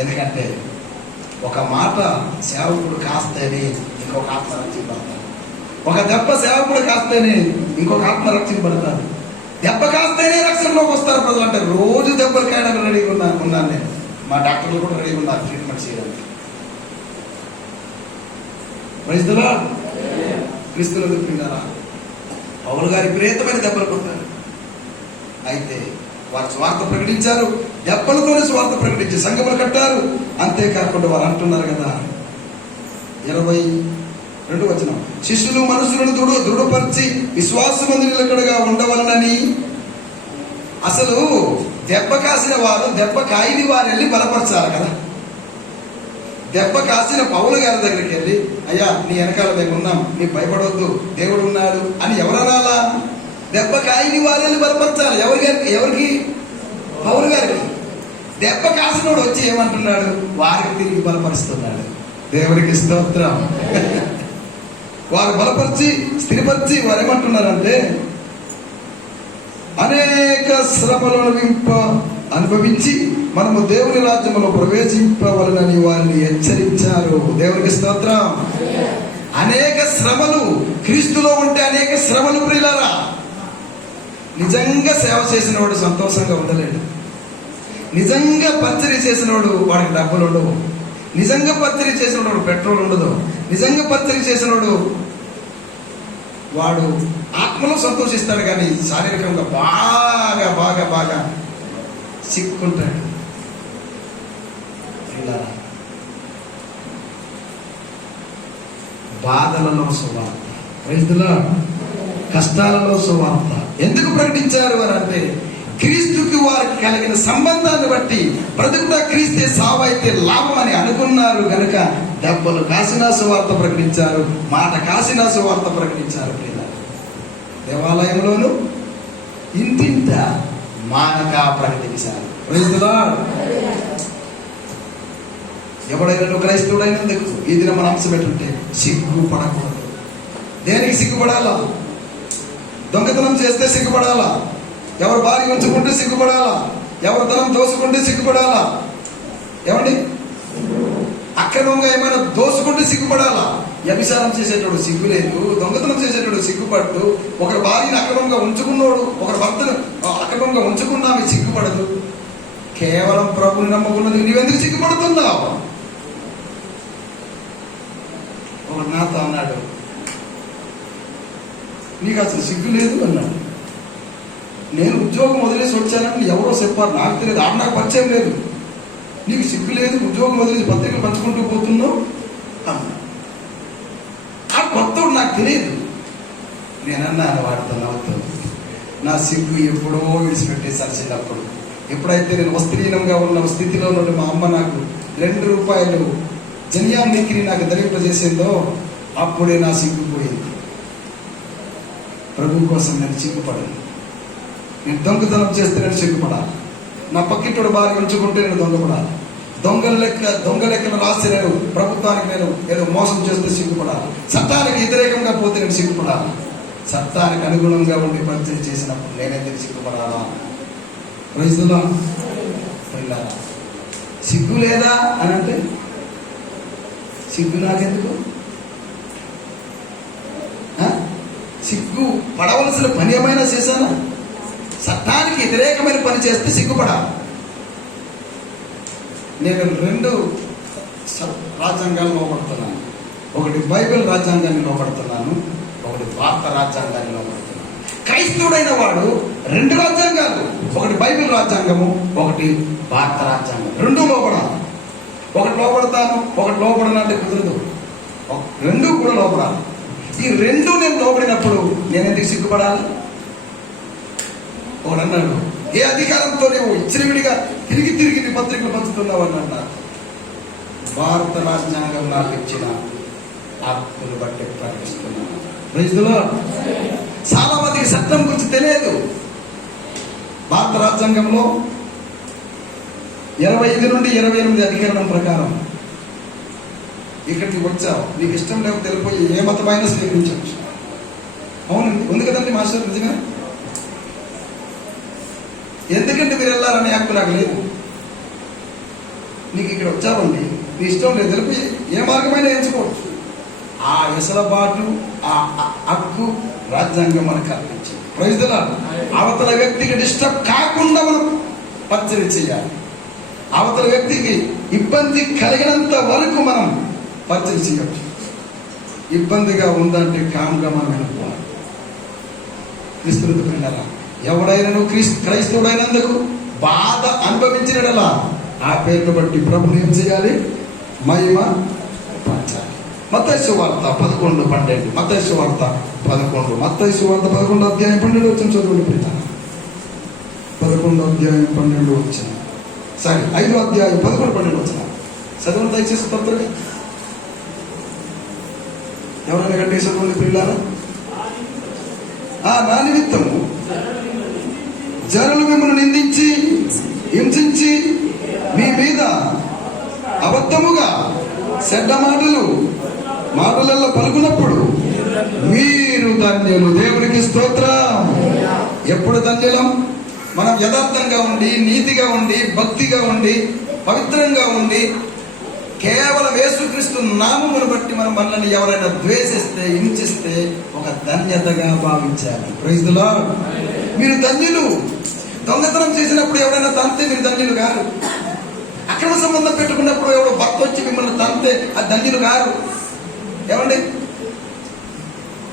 ఎందుకంటే ఒక మాట సేవకుడు కాస్తేనే ఇంకొక ఆత్మ రక్షింపడతాడు. ఒక దెబ్బ సేవకుడు కాస్తేనే ఇంకొక ఆత్మ రక్షింపడతాడు. దెబ్బ కాస్తేనే రక్షణలోకి వస్తారు ప్రజలు. అంటే రోజు దెబ్బలు కాయడానికి రెడీగా ఉన్నాను నేను. మా డాక్టర్లు కూడా రెడీగా ఉన్నారు ట్రీట్మెంట్ చేయడానికి. వైద్యులా క్రీస్తులు ఎదుర్కొన్నారా? పౌలు గారి విపరీతమైన దెబ్బలు కొట్టారు. అయితే వారు స్వార్థ ప్రకటించారు, దెబ్బలతోనే స్వార్థ ప్రకటించి సంఘములు కట్టారు. అంతేకాకుండా వారు అంటున్నారు కదా, 22 వచనం, శిష్యులు మనసులను దృఢపరిచి విశ్వాసమందు నిలకడగా ఉండవలనని. అసలు దెబ్బ కాసిన వారు, దెబ్బ కాయని వారు వెళ్ళి బలపరచాలి కదా. దెబ్బ కాసిన పౌలు గారి దగ్గరికి వెళ్ళి, అయ్యా నీ వెనకాల మేము ఉన్నాం, నీ భయపడవద్దు, దేవుడు ఉన్నాడు అని ఎవరనాలా? దెబ్బ కాయని వారు వెళ్ళి బలపరచాలి. ఎవరికి? పౌలు గారికి. దెబ్బ కాసినోడు వచ్చి ఏమంటున్నాడు? వారికి తిరిగి బలపరుస్తున్నాడు. దేవునికి స్తోత్రం. వారు బలపరిచి స్థిరపరిచి వారు ఏమంటున్నారంటే, అనేక శ్రమలను అనుభవించి మనము దేవుని రాజ్యంలో ప్రవేశింపవలనని వారిని హెచ్చరించారు. దేవునికి స్తోత్రం. అనేక శ్రమలు క్రీస్తులో ఉంటే అనేక శ్రమలు ప్రియులారా. నిజంగా సేవ చేసిన వాడు సంతోషంగా ఉండలేడు. నిజంగా పరిచర్య చేసిన వాడు వాడికి డబ్బులు ఉండవు. నిజంగా పరిచర్య చేసిన వాడు పెట్రోల్ ఉండదు. నిజంగా పరిచర్య చేసిన వాడు ఆత్మలో సంతోషిస్తాడు, కానీ శారీరకంగా బాగా బాగా బాగా సిక్కుంటాడు. బాధలలో సువార్త, రైతుల కష్టాలలో సువార్త ఎందుకు ప్రకటించారు అని అంటే, క్రీస్తుకి వారికి కలిగిన సంబంధాన్ని బట్టి బ్రతుకుట క్రీస్తే సావైతే లాభం అని అనుకున్నారు గనుక దెబ్బలు కాసిన సువార్త ప్రకటించారు, మాట కాసిన సువార్త ప్రకటించారు. దేవాలయంలోను ఇంటింట మానక ప్రకటించారు. ఎవడైనా నువ్వు క్రైస్తవుడైనందుకు ఈ దిన మన అంశం పెట్టుంటే సిగ్గుపడకూడదు. దేనికి సిగ్గుపడాలా? దొంగతనం చేస్తే సిగ్గుపడాలా? ఎవరు భార్య ఉంచుకుంటే సిగ్గుపడాలా? ఎవరు ధనం దోసుకుంటే సిగ్గుపడాలా? ఏమండి, అక్రమంగా ఏమైనా దోసుకుంటే సిగ్గుపడాలా? వ్యభిచారం చేసేటోడు సిగ్గు లేదు, దొంగతనం చేసేటోడు సిగ్గుపడ్డు, ఒకరి భార్యను అక్రమంగా ఉంచుకున్నోడు ఒకరి భర్తను అక్రమంగా ఉంచుకున్నామే సిగ్గుపడదు. కేవలం ప్రభుని నమ్ముకున్నది నీవెందుకు సిగ్గుపడుతున్నావు? ఒకడు నాతో అన్నాడు, నీకు అసలు సిగ్గు లేదు అన్నాడు. నేను ఉద్యోగం వదిలేసి వచ్చానని ఎవరో చెప్పారు, నాకు తెలియదు, ఆడ నాకు పరిచయం లేదు. నీకు సిగ్గు లేదు, ఉద్యోగం వదిలేసి పత్రికలు పంచుకుంటూ పోతున్నావు అన్నా. ఆ కొత్తడు నాకు తెలియదు. నేనన్నాను వాడితో నవ్వుతూ, నా సిగ్గు ఎప్పుడో విడిచిపెట్టేసాను చిన్నప్పుడు. ఎప్పుడైతే నేను వస్త్రీనంగా ఉన్న స్థితిలో నుండి మా అమ్మ నాకు 2 రూపాయలు జనియామికిని నాకు ధరింపజేసిందో అప్పుడే నా సిగ్గుపోయింది. ప్రభు కోసం నేను సిగ్గుపడను. నేను దొంగతనం చేస్తే నేను సిగ్గుపడాలి. నా పక్కింటోడు భార్య ఉంచుకుంటే నేను దొంగపడాలి. దొంగ లెక్కలు రాసి నేను ప్రభుత్వానికి నేను ఏదో మోసం చేస్తే సిగ్గుపడాలి. చట్టానికి వ్యతిరేకంగా పోతే నేను సిగ్గుపడాలి. చట్టానికి అనుగుణంగా ఉండి పరిచయం చేసినప్పుడు నేనెందుకు సిగ్గుపడాలా? రైతులా సిగ్గు లేదా అని అంటే, సిగ్గు నాకెందుకు? సిగ్గు పడవలసిన పని ఏమైనా చేశానా? చట్టానికి వ్యతిరేకమైన పని చేస్తే సిగ్గుపడాలి. నేను 2 రాజ్యాంగాలు లోపడుతున్నాను. ఒకటి బైబిల్ రాజ్యాంగాన్ని లోపడుతున్నాను, ఒకటి భారత రాజ్యాంగాన్ని లోపడుతున్నాను. క్రైస్తవుడైన వాడు 2 రాజ్యాంగాలు, ఒకటి బైబిల్ రాజ్యాంగము, ఒకటి భారత రాజ్యాంగం, 2 లోపడాలి. ఒకటి లోపడతాను, ఒకటి లోపడనంటే కుదరదు. 2 కూడా లోపడాలి. ఈ 2 నేను లోపడినప్పుడు నేను ఎందుకు సిగ్గుపడాలి? ఒకడు అన్నాడు, ఏ అధికారంతో నువ్వు ఇచ్చినవిడిగా తిరిగి నీ పత్రికలు పంచుతున్నావు అని అన్నారు. భారత రాజ్యాంగం నాకు ఇచ్చిన హక్కులు బట్టి ప్రకటిస్తున్నాను. రైతులో చాలా మందికి చట్టం గురించి తెలియదు. భారత రాజ్యాంగంలో 25 నుండి 28 అధికరణం ప్రకారం ఇక్కడికి వచ్చావు, నీకు ఇష్టం లేకపోతే వెళ్ళిపోయి ఏ మతమైనా స్వీకరించవచ్చు. అవునండి, ఉంది కదండి మాస్టర్, నిజంగా. ఎందుకంటే మీరు వెళ్ళాలనే హక్కు నాకు లేదు. నీకు ఇక్కడ వచ్చావండి, నీ ఇష్టం లేదు, తెలిపి ఏ మార్గమైనా ఎంచుకోవచ్చు. ఆ వెసులుబాటు, ఆ హక్కు రాజ్యాంగం మనకు కల్పించింది. Praise the Lord. అవతల వ్యక్తికి డిస్టర్బ్ కాకుండా మనం పరిచయం చేయాలి. అవతల వ్యక్తికి ఇబ్బంది కలిగినంత వరకు మనం పరిచయం చేయవచ్చు. ఇబ్బందిగా ఉందంటే కామ్గా మనం వెళ్ళిపోవాలి. క్రీస్తుని పిల్లరా, ఎవడైనా క్రైస్తవుడైనందుకు బాధ అనుభవించినలా ఆ పేరును బట్టి ప్రభుని ఏం చేయాలి? మహిమ పంచాలి. మత్తయి సువార్త 11:12. మత్తయి సువార్త 11. మత్తయి సువార్త 11:12 చదవండి ప్రియ. 11:12. సరే, 5:11-12 చదవండి దయచేసి తొందరగా. ఎవరైనా గట్టి చదవండి పిల్లలు. నా నిమిత్తము జనులు మిమ్మల్ని నిందించి హింసించి మీ మీద అబద్ధముగా చెడ్డ మాటలలో పలుకున్నప్పుడు మీరు ధన్యులు. దేవునికి స్తోత్రం. ఎప్పుడు ధన్యులం? మనం యథార్థంగా ఉండి, నీతిగా ఉండి, భక్తిగా ఉండి, పవిత్రంగా ఉండి, కేవలం యేసుక్రీస్తు నామమును బట్టి మనల్ని ఎవరైనా ద్వేషిస్తే, హింసిస్తే ఒక ధన్యతగా భావించాలి. Praise the Lord. మీరు ధన్యులు. దొంగతనం చేసినప్పుడు ఎవరైనా తంతే మీరు ధన్యులు గారు. అక్రమ సంబంధం పెట్టుకున్నప్పుడు ఎవడో భర్త వచ్చి మిమ్మల్ని తంతే అది ధన్యులు గారు. ఏమండి,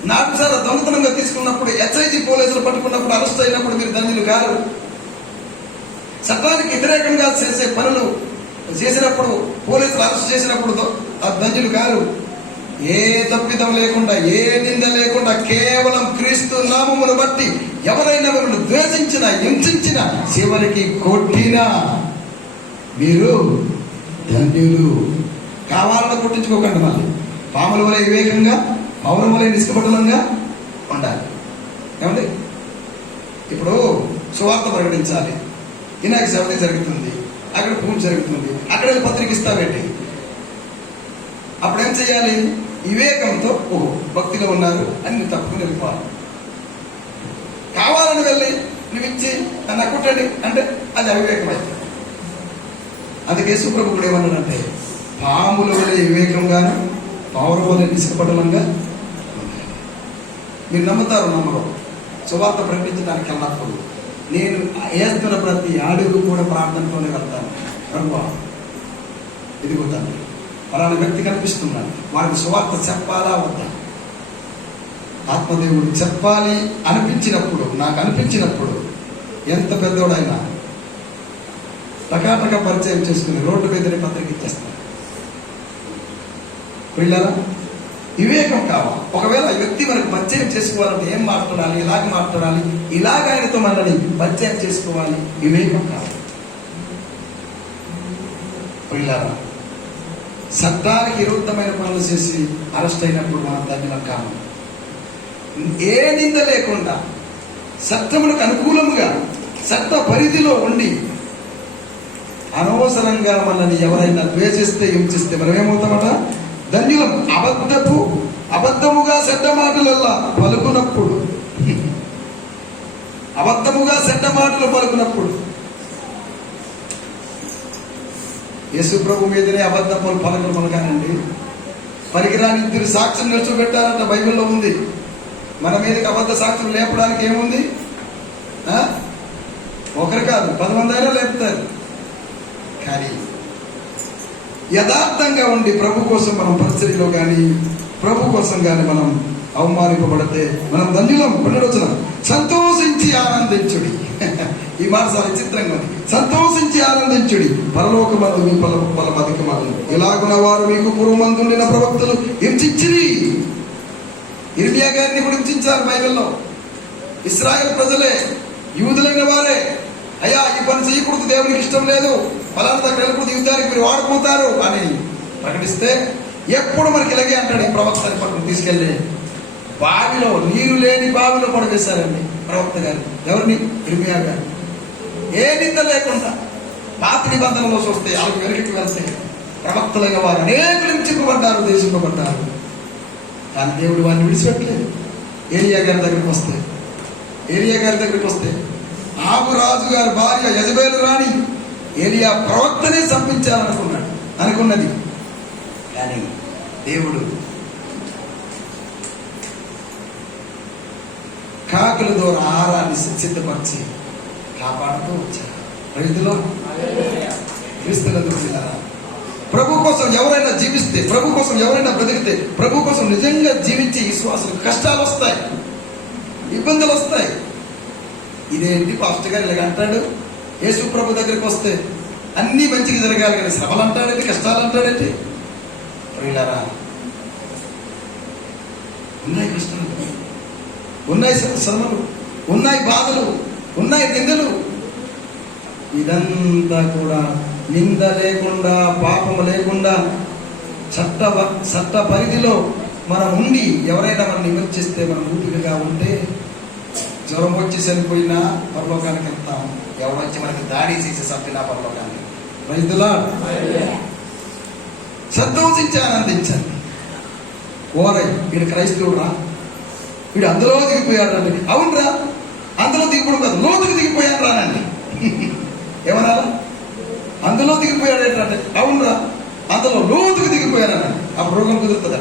నాటుసారా దొంగతనంగా తీసుకున్నప్పుడు, హెచ్ఐజీ పోలీసులు పట్టుకున్నప్పుడు, అరెస్ట్ అయినప్పుడు మీరు ధన్యులు గారు. చట్టానికి వ్యతిరేకంగా చేసే పనులు చేసినప్పుడు, పోలీసులు అరెస్ట్ చేసినప్పుడు ధన్యులు గారు. ఏ తప్పిదం లేకుండా, ఏ నింద లేకుండా, కేవలం క్రీస్తు నామమును బట్టి ఎవరైనా మిమ్మల్ని ద్వేషించినా, హింసించినా, చివరికి కొట్టినా మీరు ధన్యులు. కావాలని కొట్టించుకోకండి. మళ్ళీ పాముల వలె వివేకంగా, పౌరం వలె నిష్కపటలంగా ఉండాలి. ఏమండి, ఇప్పుడు సువార్త ప్రకటించాలి, వినాయక చవితి జరుగుతుంది, అక్కడ పూజ జరుగుతుంది, అక్కడ పత్రిక ఇస్తావేంటి? అప్పుడేం చేయాలి? వివేకంతో ఓహో భక్తిలో ఉన్నారు అని నువ్వు తప్పుకుని వెళ్ళిపోవాలి. కావాలని వెళ్ళి నువ్వు ఇచ్చి నన్ను అక్కొట్టండి అంటే అది అవివేకం అయితే. అందుకే సుప్రభు కూడా ఏమన్నాడంటే, పాముల వలె వివేకంగాను, పౌరం వలె నిష్కపటలంగా. మీరు నమ్ముతారు నమ్మరు, సువార్త ప్రకటించడానికి వెళ్ళినప్పుడు నేను వేస్తున్న ప్రతి అడుగు కూడా ప్రార్థనతోనే వెళ్తాను. ప్రభువా, ఇదిగో తండ్రి, పలానా వ్యక్తి కనిపిస్తున్నాడు, వారికి సువార్త చెప్పాలా వద్దా? ఆత్మదేవుడు చెప్పాలి అనిపించినప్పుడు, నాకు అనిపించినప్పుడు, ఎంత పెద్దోడైనా టకాటక పరిచయం చేసుకుని రోడ్డు మీదనే పత్రిక ఇచ్చేస్తాను. పిల్లల వివేకం కావాలి. ఒకవేళ ఈ వ్యక్తి మనకు పరిచయం చేసుకోవాలంటే ఏం మాట్లాడాలి, ఇలాగ మాట్లాడాలి, ఇలాగ ఆయనతో మనల్ని పరిచయం చేసుకోవాలి, వివేకం కావాలి. పిల్లల చట్టానికి విరుద్ధమైన పనులు చేసి అరెస్ట్ అయినప్పుడు మనం ధన్యులం కాము. ఏ నింద లేకుండా, చట్టములకు అనుకూలముగా, చట్ట పరిధిలో ఉండి, అనవసరంగా మనల్ని ఎవరైనా ద్వేషిస్తే, హింసిస్తే మనం ఏమవుతామట? ధన్యులం. అబద్ధముగా చెడ్డ మాటలల్లా పలుకున్నప్పుడు, అబద్ధముగా చెడ్డ మాటలు పలుకున్నప్పుడు, యేసు ప్రభు మీదనే అబద్ధములు పలకనండి. పనికిరాని 2 సాక్షులు నిల్చోబెట్టారంట, బైబిల్లో ఉంది. మన మీదకి అబద్ధ సాక్షులు లేపడానికి ఏముంది? ఒకరు కాదు, 10 మంది అయినా లేపుతారు. కానీ యథార్థంగా ఉండి ప్రభు కోసం మనం పరిచర్యలో కానీ, ప్రభు కోసం కానీ మనం అవమానింపబడితే మనం ధన్యులం. 12 సంతోషించి ఆనందించుడి. ఈ మాట చాలా విచిత్రంగా ఉంది. సంతోషించి ఆనందించుడి, పరలోకమందు మీ ఫలం అధికమగును. ఇలాగున వారు మీకు పూర్వమందుండిన ప్రవక్తలు హింసించిరి. ఇర్మియా గారిని కూడా హింసించారు బైబిల్లో. ఇశ్రాయేల్ ప్రజలే, యూదులైన వారే, అయ్యా ఈ పని చేయకూడదు, దేవునికి ఇష్టం లేదు, ఫలానా దగ్గర వెళ్ళకూడదు, యుద్ధానికి మీరు వాడుకుంటారు అని ప్రకటిస్తే ఎప్పుడు మనకి ఇలాగే అంటాడు. ఈ ప్రవక్తని పక్కన తీసుకెళ్ళి బావిలో, నీరు లేని బావిలో పడవేశారండి ప్రవక్త గారు. ఎవరిని? ఇర్మియా గారు. ఏ నింద లేకుండా పాత నిబంధనలో చూస్తే వాళ్ళకి వెనక్కి వెళ్తే ప్రవక్త ప్రవక్తలైన వారు అనేకులు హింసింపబడ్డారు, దేశింపబడ్డారు. కానీ దేవుడు వారిని విడిచిపెట్టలేదు. ఏలియా గారి దగ్గరికి వస్తే ఆబు రాజు గారి భార్య యజబేలు రాణి ఏలియా ప్రవక్తనే అనుకున్నది. కానీ దేవుడు కాకుల ద్వారా ఆహారాన్ని సిద్ధపరిచి కాపాడుతూ వచ్చారు. రైతులో క్రీస్తునందు పిల్లరా, ప్రభు కోసం ఎవరైనా జీవిస్తే, ప్రభు కోసం ఎవరైనా బ్రతికితే, ప్రభు కోసం నిజంగా జీవించి విశ్వాసులకు కష్టాలు వస్తాయి, ఇబ్బందులు వస్తాయి. ఇదేంటి పాస్టర్ గారు ఇలాగ అంటాడు? యేసు ప్రభు దగ్గరికి వస్తే అన్ని మంచిగా జరగాలి కానీ శ్రమలు అంటాడేంటి, కష్టాలు అంటాడేంటి? ప్రియులారా, ఉన్నాయి కష్టాలు, ఉన్నాయి శ్రమలు, ఉన్నాయి బాధలు, ఉన్నాయి నిందలు. ఇదంతా కూడా నింద లేకుండా, పాపము లేకుండా, చట్ట పరిధిలో మనం ఉండి ఎవరైనా మనం విమర్శిస్తే మనం ఊపిరిగా ఉంటే జ్వరం వచ్చి చనిపోయినా పరలోకానికి వెళ్తాం. ఎవరొచ్చి మనకి దాడి చేసి చంపినా పరలోకానికి. రైతులా సంతోషించి ఆనందించండి. ఓరై వీడు క్రైస్తవుడు రా, వీడు అందులో దిగిపోయాడు అంటే, అవునరా అందులో దిగిపోవడం కాదు, లోతుకు దిగిపోయాడు రానండి. ఏమనాలా? అందులో దిగిపోయాడు ఏంటంటే, అవునరా అందులో లోతుకు దిగిపోయానండి. అప్పుడు రోగం కుదురుతుందా?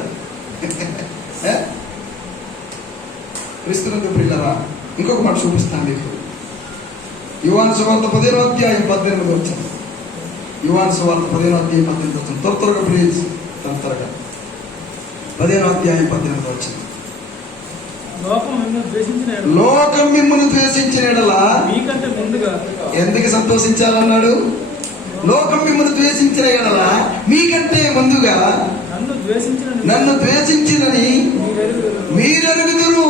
క్రీస్తునందు ప్రియులారా, ఇంకొక మాట చూపిస్తాను మీకు. యోహాను సువార్త 10వ అధ్యాయం 18వ వచనం. యోహాను సువార్త 10వ అధ్యాయం 18వ వచనం. త్వరగా ప్లీజ్, త్వరగా. 10వ అధ్యాయం 18వ వచనం. లోకం మిమ్మును ద్వేషించిన యెడల మీకంటే ముందుగా ఎందుకు సంతోషించాలన్నాడు? లోకం మిమ్మును ద్వేషించిన యెడల మీకంటే ముందుగా నన్ను ద్వేషించినని మీరెరుగుదురు.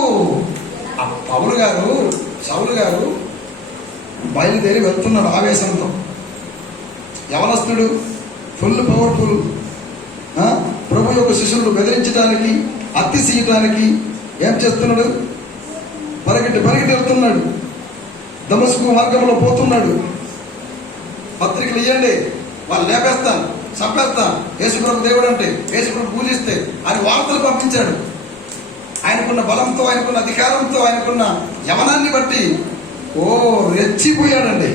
సౌలు గారు బయలుదేరి వెళ్తున్నాడు ఆవేశంతో. యవనస్తుడు, ఫుల్ పవర్ఫుల్, ప్రభు యొక్క శిష్యులను బెదిరించడానికి, హత్య చేయడానికి ఏం చేస్తున్నాడు? పరిగెట్టి వెళ్తున్నాడు. దమస్కు మార్గంలో పోతున్నాడు. పత్రికలు ఇవ్వండి, వాళ్ళు లేపేస్తాను, చంపేస్తాను, యేసుప్రభు దేవుడు అంటే, యేసుప్రభు పూజిస్తే అని వార్తలు పంపించాడు. ఆయనకున్న బలంతో, ఆయనకున్న అధికారంతో, ఆయనకున్న యవనాన్ని బట్టి రెచ్చిపోయాడండి.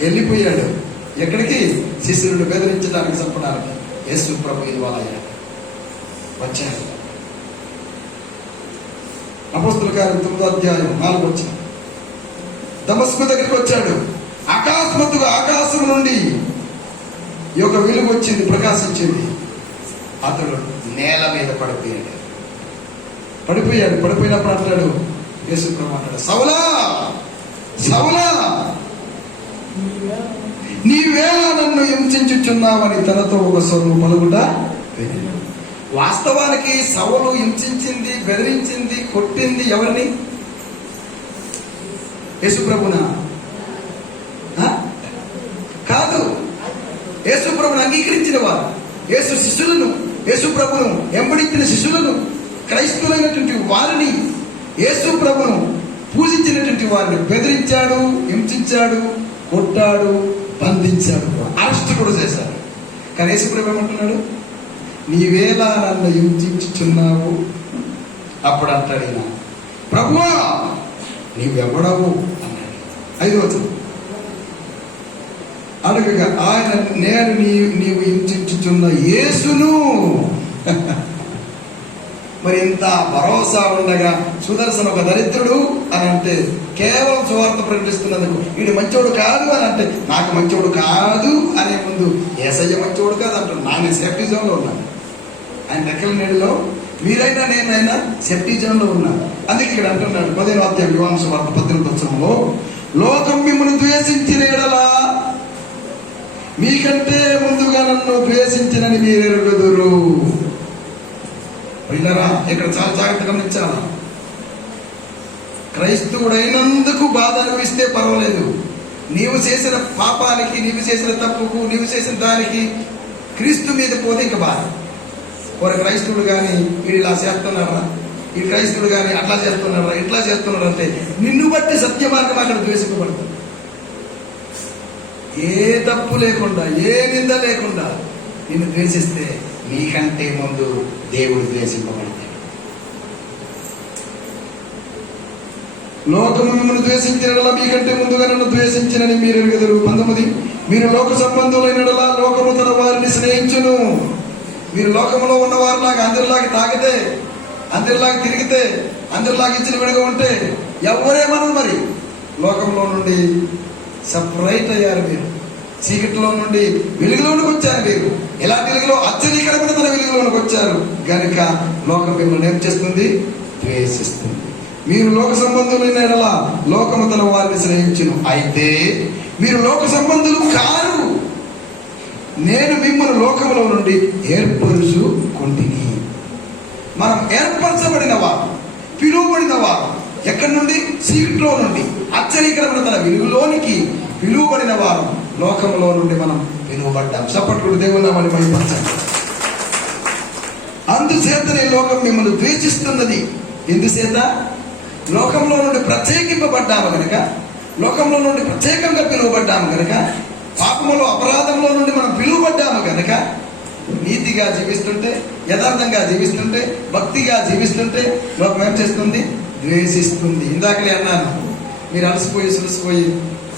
వెళ్ళిపోయాడు. ఎక్కడికి? శిష్యులను బెదిరించడానికి, చంపడానికి. యేసుప్రభు ఇదివాలయ్యాడు. వచ్చాడు. అపోస్తలుల కార్యం 9వ అధ్యాయం 4వ వచనం. దమస్కు దగ్గరికి వచ్చాడు. అకస్మాత్తుగా ఆకాశం నుండి ఈ యొక్క వెలుగు వచ్చింది, ప్రకాశించింది. అతడు నేల మీద పడిపోయినప్పుడు అంటాడు, యేసుప్రభు అంటాడు, సౌలా సౌలా నీవేళ నన్ను హింసించుచున్నావని తనతో ఒక స్వరం పలుకుట. వాస్తవానికి సౌలు హింసించింది, బెదిరించింది, కొట్టింది ఎవరిని? యేసుప్రభునా? కాదు. యేసుప్రభుని అంగీకరించిన వారు, యేసు శిష్యులను, యేసుప్రభును ఎంబడించిన శిష్యులను, క్రైస్తవులైనటువంటి వారిని, యేసుప్రభును పూజించినటువంటి వారిని బెదిరించాడు, హింసించాడు, కొట్టాడు, బంధించాడు, అరెస్ట్ కూడా చేశాడు. కానీ యేసుప్రభు ఏమంటున్నాడు? నీవేళ నన్ను హింసించుచున్నావు. అప్పుడు అంటాడు ఈయన, ప్రభువా నీవెవడవు అన్నాడు. 5వ వచనం. అడగగా ఆయన, నేను నీవు హింసించుచున్న యేసును. మరి ఇంత భరోసా ఉండగా సుదర్శన ఒక దరిద్రుడు అని అంటే, కేవలం సువార్త ప్రకటిస్తున్నందుకు వీడు మంచోడు కాదు అని అంటే, నాకు మంచోడు కాదు అనే ముందు యేసయ్య మంచోడు కాదు అంటాడు. ఆయన సేఫ్టీ జోన్లో ఉన్నాను. ఆయన రెక్కల నీడలో మీరైనా నేనైనా సేఫ్టీ జోన్లో ఉన్నాను. అందుకే ఇక్కడ అంటున్నాడు 10వ అధ్యాయం యోహాను సువార్త 18వ వచనంలో, లోకం మిమ్మల్ని ద్వేషించిన యెడల మీకంటే ముందుగా నన్ను ద్వేషించినని మీరు ఎరుగుదురు. పిల్లరా, ఇక్కడ చాలా జాగ్రత్తగా గమనించాలా. క్రైస్తవుడైనందుకు బాధ అనిపిస్తే పర్వాలేదు. నీవు చేసిన పాపానికి, నీవు చేసిన తప్పుకు, నీవు చేసిన దానికి క్రీస్తు మీద పోతే ఇంకా బాధ. వారు క్రైస్తవుడు కానీ వీడు ఇలా చేస్తున్నారా, ఈ క్రైస్తవుడు కానీ అట్లా చేస్తున్నారా, ఇట్లా చేస్తున్నాడు అంటే నిన్ను బట్టి సత్య మార్గం అక్కడ ద్వేషింపబడుతుంది. ఏ తప్పు లేకుండా, ఏ నింద లేకుండా నిన్ను ద్వేషిస్తే నీకంటే ముందు దేవుడు ద్వేషింపబడతాడు. లోకము మిమ్మల్ని ద్వేషించిన మీకంటే ముందుగా నన్ను ద్వేషించినని మీరు ఎరుగుదురు. 19 మీరు లోక సంబంధులైన లోకము తన వారిని స్నేహించును. మీరు లోకంలో ఉన్న వారిలాగా అందరిలాగా తాగితే, అందరిలాగా తిరిగితే, అందరిలాగా ఇచ్చిన విడిగా ఉంటే ఎవరేమన్నారు? మరి లోకంలో నుండి సపరేట్ అయ్యారు మీరు. చీకటిలో నుండి వెలుగులోనికి వచ్చారు మీరు. ఎలా వెలుగులో ఆశ్చర్యకరమైన తన వెలుగులోనికి వచ్చారు గనుక లోకం మిమ్మల్ని ఏం చేస్తుంది? ద్వేషిస్తుంది. మీరు లోక సంబంధులైన ఎడల లోకము తన వారిని స్నేహించును. అయితే మీరు లోక సంబంధులు కారు, నేను మిమ్మల్ని లోకములో నుండి ఏర్పరుచుకొంటిని. మనం ఏర్పరచబడిన వారు, పిలువబడిన వారు. ఎక్కడి నుండి? చీకటిలో నుండి ఆశ్చర్యకరమైన తన వెలుగులోనికి పిలువబడిన వారు. లోకంలో నుండి మనం పిలువబడ్డాం. చప్పట్లు దేవుని మనం భయపరచండి. అందుచేతనే లోకం మిమ్మల్ని ద్వేషిస్తున్నది. ఎందుచేత? లోకంలో నుండి ప్రత్యేకింపబడ్డాము గనక, లోకంలో నుండి ప్రత్యేకంగా పిలువబడ్డాము గనక, పాపములో అపరాధంలో నుండి మనం పిలువబడ్డాము గనక, నీతిగా జీవిస్తుంటే, యథార్థంగా జీవిస్తుంటే, భక్తిగా జీవిస్తుంటే లోకం ఏం చేస్తుంది? ద్వేషిస్తుంది. ఇందాకలే అన్నాను, మీరు అలసిపోయి సులసిపోయి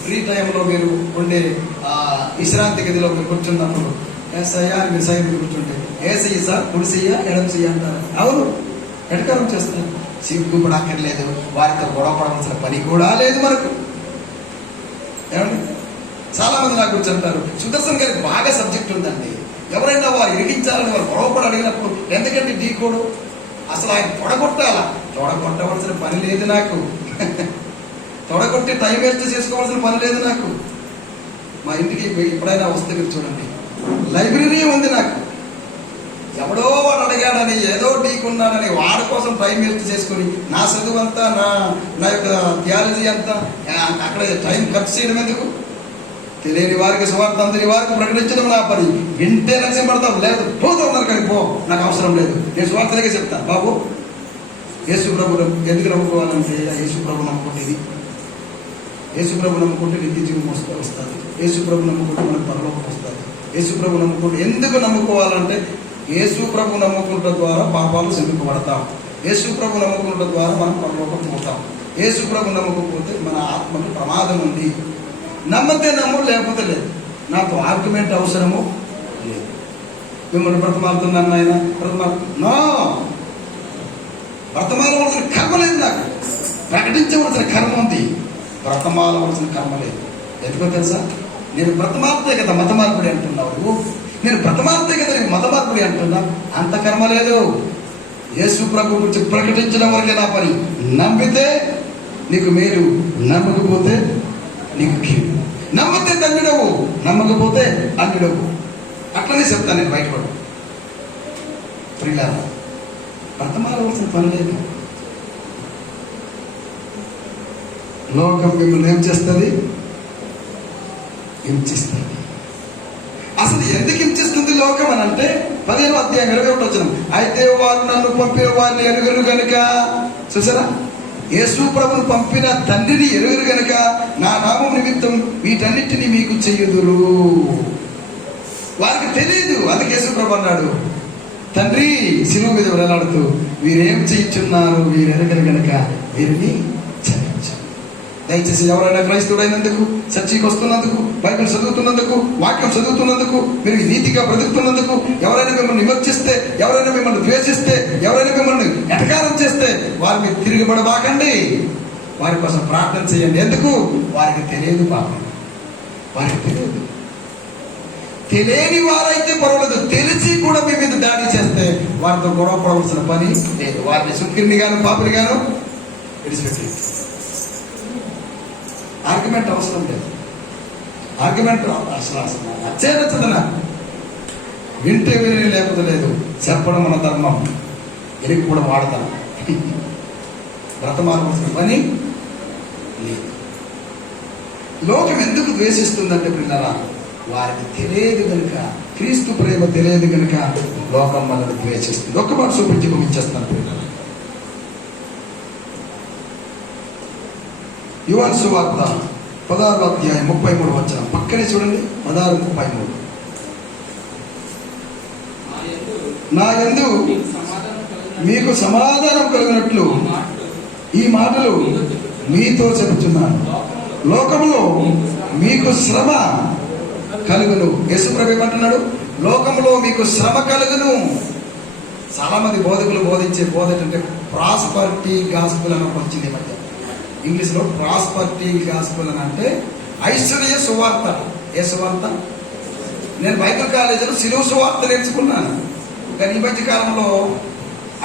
ఫ్రీ టైంలో మీరు ఉండే విశ్రాంతి గదిలో మీరు కూర్చున్నప్పుడు ఏసయ్యా అని మీరు సైన్ కూర్చుంటే ఏసయ్య సార్ కుడిసయ్య ఎడం చెయ్య అంటారు. అవును, ఎడకారం చేస్తారు. సిగ్గుపడ అక్కర్లేదు, వారితో గొడవ పడవలసిన పని కూడా లేదు మనకు. ఏమండి, చాలా మంది నాకు కూర్చుంటారు, సుదర్శన్ గారికి బాగా సబ్జెక్ట్ ఉందండి, ఎవరైనా వారు ఇరిగించాలని వారు గొడవపడి అడిగినప్పుడు ఎందుకంటే ఢీకోడు, అసలు ఆయన తొడగొట్టాలా? తొడగొట్టవలసిన పని లేదు నాకు. తొడగొట్టి టైం వేస్ట్ చేసుకోవాల్సిన పని లేదు నాకు. మా ఇంటికి ఎప్పుడైనా వస్తే మీరు చూడండి, లైబ్రరీ ఉంది నాకు. ఎవడో వాడు అడిగాడని, ఏదో ఢీకున్నాడని వాడి కోసం టైం వేస్ట్ చేసుకుని నా చదువు అంతా, నా యొక్క థియాలజీ అంతా అక్కడ టైం ఖర్చు చేయడం ఎందుకు? తెలియని వారికి సువార్త అందని వారికి ప్రకటించడం నా పని. వింటే లక్ష్యం పడతాం, లేదు పోతూ ఉన్నారు కానీ పో, నాకు అవసరం లేదు. నేను సువార్తలకే చెప్తాను. బాబు, యేసు ప్రభు ఎందుకు నమ్ముకోవాలంటే, యేసు ప్రభు నమ్ముకుంటే ఇది, యేసు ప్రభు నమ్ముకుంటే నిత్య జీవం వస్తుంది, యేసు ప్రభు నమ్ముకుంటే మనకు పరలోకం వస్తుంది, యేసు ప్రభు నమ్ముకుంటే. ఎందుకు నమ్ముకోవాలంటే, యేసు ప్రభు నమ్ముకుంట ద్వారా పాపాలు సిగ్గుపడతాం, యేసు ప్రభు నమ్ముకుంట ద్వారా మనం పరలోకం పోతాం. యేసు ప్రభు నమ్మకపోతే మన ఆత్మకు ప్రమాదం ఉంది. నమ్మితే నమ్ము, లేకపోతే లేదు. నాకు ఆర్గ్యుమెంట్ అవసరము లేదు. మిమ్మల్ని బ్రతమాలుతున్నాను ఆయన నో, బ్రతమాలవలసిన కర్మ లేదు నాకు. ప్రకటించవలసిన కర్మ ఉంది, బ్రతమాలవలసిన కర్మ లేదు. ఎందుకో తెలుసా? నేను బ్రతమాలితే కదా మత మార్పిడి అంటున్నావు, నేను బ్రతమాలితే కదా నీకు మత మార్పిడి అంటున్నా. అంత కర్మ లేదు. యేసు ప్రభు గురించి ప్రకటించడం వరకే నా పని. నమ్మితే నీకు మేలు, నమ్మకపోతే నీకు కీడు. నమ్మితే తండ్రిడవు, నమ్మకపోతే అన్నిడవు. అట్లనే చెప్తాను నేను బయటపడు. ప్రియులారా, బ్రతమాలవలసిన పని లేదు. లోకం మిమ్మల్ని ఏం చేస్తుంది? హింసిస్తుంది. అసలు ఎందుకు హింసిస్తుంది లోకం అని అంటే 15వ అధ్యాయం 21వ వచనం. అయితే వారు నన్ను పంపిన వారిని ఎరుగరు గనుక, చూసారా, యేసు ప్రభును పంపిన తండ్రిని ఎరుగరు గనుక నా నామం నిమిత్తం వీటన్నిటిని మీకు చెయ్యుదురు. వారికి తెలియదు. అందుకే యేసు ప్రభు అన్నాడు, తండ్రి శిలువ మీద వేలాడుతూ, వీరేం చేయించున్నారు వీరు ఎరగరు గనుక వీరిని క్షమించు. దయచేసి ఎవరైనా క్రైస్తవుడైనందుకు, చర్చికి వస్తున్నందుకు, బైబిల్ చదువుతున్నందుకు, వాక్యం చదువుతున్నందుకు, మీరు నీతిగా బ్రతుకుతున్నందుకు, ఎవరైనా మిమ్మల్ని విమర్శిస్తే, ఎవరైనా మిమ్మల్ని ద్వేషిస్తే, ఎవరైనా మిమ్మల్ని ఎటకారం చేస్తే వారి మీద తిరిగిపడబాకండి. వారి కోసం ప్రార్థన చేయండి. ఎందుకు? వారికి తెలియదు పాపం, వారికి తెలియదు. తెలియని వారైతే పర్వాలేదు, తెలిసి కూడా మీ మీద దాడి చేస్తే వారితో గొడవ పడవలసిన పని లేదు. వారిని సుఖిని గాను పాపిని గాను విడిచిపెట్టి ఆర్గ్యుమెంట్ అవసరం లేదు. ఆర్గ్యుమెంట్ అసలు నచ్చదన వింటే విని, లేకపోతే లేదు. చెప్పడం మన ధర్మం, ఎరిగి కూడా వాడతాం. బ్రతమాలవలసిన పని లేదు. లోకం ఎందుకు ద్వేషిస్తుందంటే పిల్లరా, వారికి తెలియదు కనుక, క్రీస్తు ప్రేమ తెలియదు కనుక లోకం మనల్ని ద్వేషిస్తుంది. ఒక్క మాట చూపించి ముగించేస్తాను పిల్లలు. యోహాను సువార్త 16వ అధ్యాయం 33వ వచనం పక్కనే చూడండి. 16:33. నా యందు మీకు సమాధానం కలిగినట్లు ఈ మాటలు మీతో చెబుతున్నాను. లోకములో మీకు శ్రమ కలుగును. యేసుప్రభు ఏమంటున్నాడు? లోకములో మీకు శ్రమ కలుగును. చాలా మంది బోధకులు బోధించే బోధ అంటే ప్రాస్పరిటీ గాస్పుల్ అని ఒకటి వచ్చింది ఈ మధ్య. ఇంగ్లీష్లో ప్రాస్పరిటీ గాస్పుల్ అని అంటే ఐశ్వర్య సువార్త. ఏ సువార్త? నేను బైబిల్ కాలేజీలో సిలువ సువార్త నేర్చుకున్నాను, కానీ ఈ మధ్య కాలంలో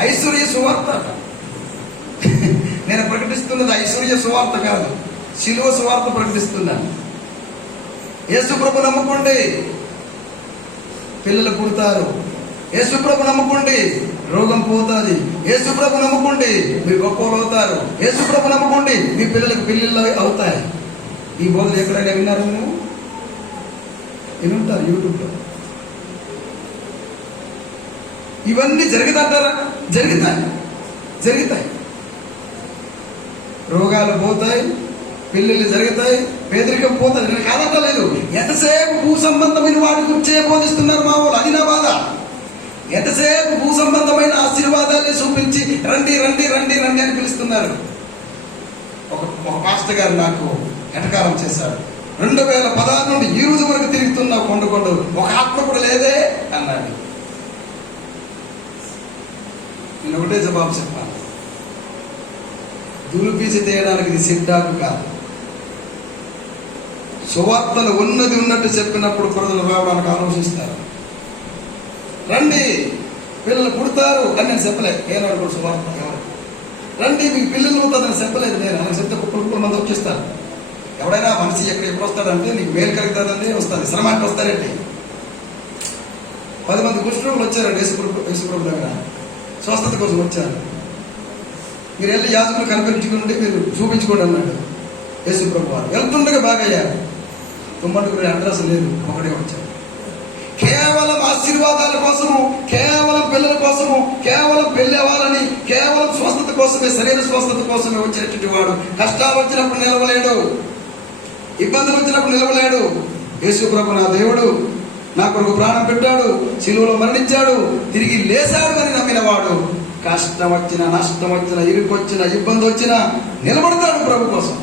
ఐశ్వర్య సువార్త. నేను ప్రకటిస్తున్నది ఐశ్వర్య సువార్త కాదు, సిలువ సువార్త ప్రకటిస్తున్నాను. యేసుప్రభు నమ్ముకోండి, పిల్లలు పుడతారు. యేసుప్రభు నమ్ముకోండి, రోగం పోతుంది. యేసుప్రభు నమ్ముకోండి, మీరు గొప్పలు అవుతారు. యేసుప్రభు నమ్ముకోండి, మీ పిల్లలకు పిల్లలు అవుతాయి. ఈ బోధలు ఎక్కడైనా విన్నారు? నువ్వు వినుంటారు యూట్యూబ్లో. ఇవన్నీ జరుగుతాంటారా? జరుగుతాయి. రోగాలు పోతాయి, పెళ్ళిళ్ళు జరుగుతాయి, పేదరికం పోతుంది. నేను కాదంటలేదు. ఎంతసేపు భూ సంబంధమైన వాటి గురించే బోధిస్తున్నారు మా వాళ్ళు. అది నా బాధ. ఎంతసేపు భూ సంబంధమైన ఆశీర్వాదాన్ని చూపించి రండి రండి రండి రండి అని పిలుస్తున్నారు. ఒక పాస్టర్ గారు నాకు ఎటకారం చేశారు. 2016 నుండి ఈ రోజు వరకు తిరుగుతున్నా కొండ ఒక ఆత్మ కూడా లేదే అన్నాడు. నేను ఒకటే జవాబు చెప్పాను, దులిపీసి తీయడానికి ఇది సిద్ధాకు కాదు. సువార్తను ఉన్నది ఉన్నట్టు చెప్పినప్పుడు ప్రజలు రావడానికి ఆలోచిస్తారు. రండి, పిల్లలు పుడతారు అని నేను చెప్పలేదు. ఏనాడు కూడా సువార్త ఎవరు రండి మీకు పిల్లలు అవుతుందని చెప్పలేదు. నేను అలా చెప్తే కుప్పలు మంది వచ్చేస్తారు. ఎవడైనా మనిషి ఎప్పుడు వస్తాడంటే నీకు మేలు కలుగుతుందంటే వస్తుంది, శ్రమ అంటే వస్తారండి. 10 మంది కుష్ఠరోగులు వచ్చారండి యేసుప్రభు దగ్గర, స్వస్థత కోసం వచ్చారు. మీరు వెళ్ళి యాజకులు కనిపించుకుంటే మీరు చూపించుకోండి అన్నాడు యేసుప్రభు వారు. వెళ్తుండగా బాగా అయ్యారు. 9 అడ్రస్ లేదు, ఒకడే వచ్చారు. కేవలం ఆశీర్వాదాల కోసము, కేవలం పిల్లల కోసము, కేవలం పెళ్లి అవ్వాలని, కేవలం స్వస్థత కోసమే, శరీర స్వస్థత కోసమే వచ్చేటువంటి వాడు కష్టాలు వచ్చినప్పుడు నిలవలేడు, ఇబ్బందులు వచ్చినప్పుడు నిలవలేడు. యేసుప్రభు నా దేవుడు, నా కొరకు ప్రాణం పెట్టాడు, సిలువలో మరణించాడు, తిరిగి లేచాడు అని నమ్మిన వాడు కష్టం వచ్చినా, నష్టం వచ్చినా, ఇరుకు వచ్చినా, ఇబ్బంది వచ్చినా నిలబడతాడు ప్రభు కోసం.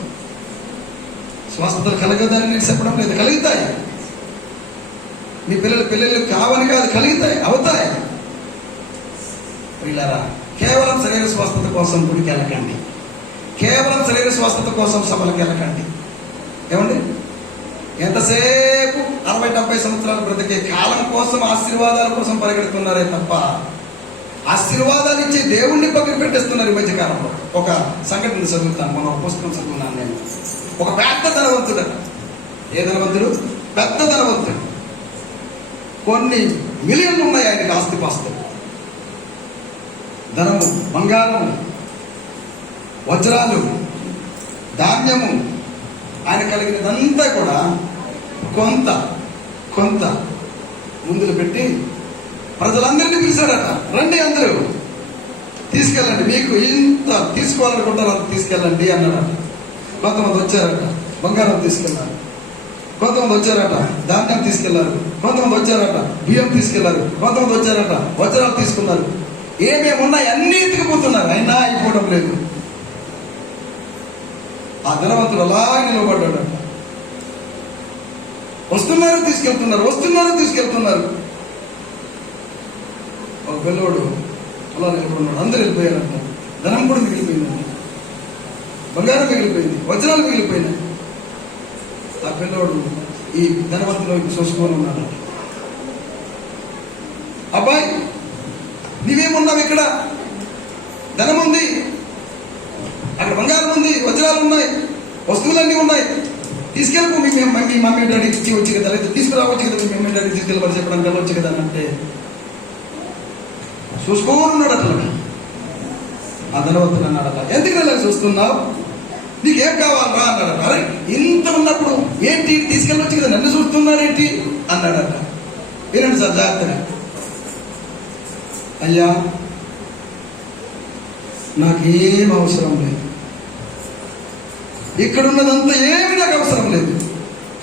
స్వస్థతలు కలగదని నేను చెప్పడం లేదు, కలుగుతాయి. మీ పిల్లలు కావని కాదు, కలుగుతాయి, అవుతాయి. వీళ్ళారా, కేవలం శరీర స్వస్థత కోసం గుడికి వెళ్ళకండి, కేవలం శరీర స్వస్థత కోసం సభలకు వెళ్ళకండి. ఏమండి, ఎంతసేపు 60-70 సంవత్సరాలు బ్రతికే కాలం కోసం, ఆశీర్వాదాల కోసం పరిగెడుతున్నారే తప్ప ఆశీర్వాదాలు ఇచ్చి దేవుణ్ణి పక్కన పెట్టేస్తున్నారు ఈ మధ్య కాలంలో. ఒక సంఘటన చదువుతాను, మన ఒక పుస్తకం చదువుతున్నాను నేను. ఒక పెద్ద ధనవంతుడు. ఏ ధనవంతుడు? పెద్ద ధనవంతుడు. కొన్ని మిలియన్లు ఉన్నాయి ఆయనకి ఆస్తిపాస్తులు. ధనము, బంగారము, వజ్రాలు, ధాన్యము, ఆయన కలిగినదంతా కూడా కొంత కొంత ముందులు పెట్టి ప్రజలందరినీ పిలిచాడట. రండి అందరూ తీసుకెళ్ళండి, మీకు ఇంత తీసుకోవాలనుకుంటారు అంత తీసుకెళ్ళండి అన్నాడట. కొంతమంది వచ్చారట, బంగారం తీసుకెళ్లారు. కొంతమంది వచ్చారట, ధాన్యం తీసుకెళ్లారు. కొంతమంది వచ్చారట, బియ్యం తీసుకెళ్లారు. కొంతమంది వచ్చారట, వజ్రాలు తీసుకున్నారు. ఏమేమి ఉన్నాయి అన్నీ ఎత్తుకుపోతున్నారు, అయినా అయిపోవడం లేదు. ఆ ధనవంతుడు అలా నిలబడ్డాడట. వస్తున్నారు తీసుకెళ్తున్నారు, వస్తున్నారు తీసుకెళ్తున్నారు. ఒక పిల్లోడు అలా నిలబడున్నాడు. అందరూ వెళ్ళిపోయారంట. ధనం కూడా మిగిలిపోయిందండి, బంగారం మిగిలిపోయింది, వజ్రాలు మిగిలిపోయినాయి. ఆ పిల్లోడు ఈ ధనవంతులో చూసుకొని ఉన్నాడు. అబ్బాయి, నీవేమున్నావు? ఇక్కడ ధనం ఉంది, అక్కడ బంగారం ఉంది, వజ్రాలు ఉన్నాయి, వస్తువులన్నీ ఉన్నాయి, తీసుకెళ్ళిపో. మీ మమ్మీ డాడీ ఇచ్చి వచ్చి కదా, లేదా తీసుకురావచ్చు కదా, మీ మమ్మీ డాడీ తీసుకెళ్ళి చెప్పడానికి వెళ్ళవచ్చు కదా అంటే చూసుకోని ఉన్నాడు. అట్లా ఆ ధనవంతుడు అన్నాడట, ఎందుకు ఇలా చూస్తున్నావు, నీకేం కావాలరా అన్నాడట. అరే ఇంత ఉన్నప్పుడు ఏంటి తీసుకెళ్ళొచ్చు కదా, నన్ను చూస్తున్నారేంటి అన్నాడట. వినండి సార్ జాగ్రత్తగా. అయ్యా, నాకేం అవసరం లేదు, ఇక్కడున్నదంతా ఏమి నాకు అవసరం లేదు.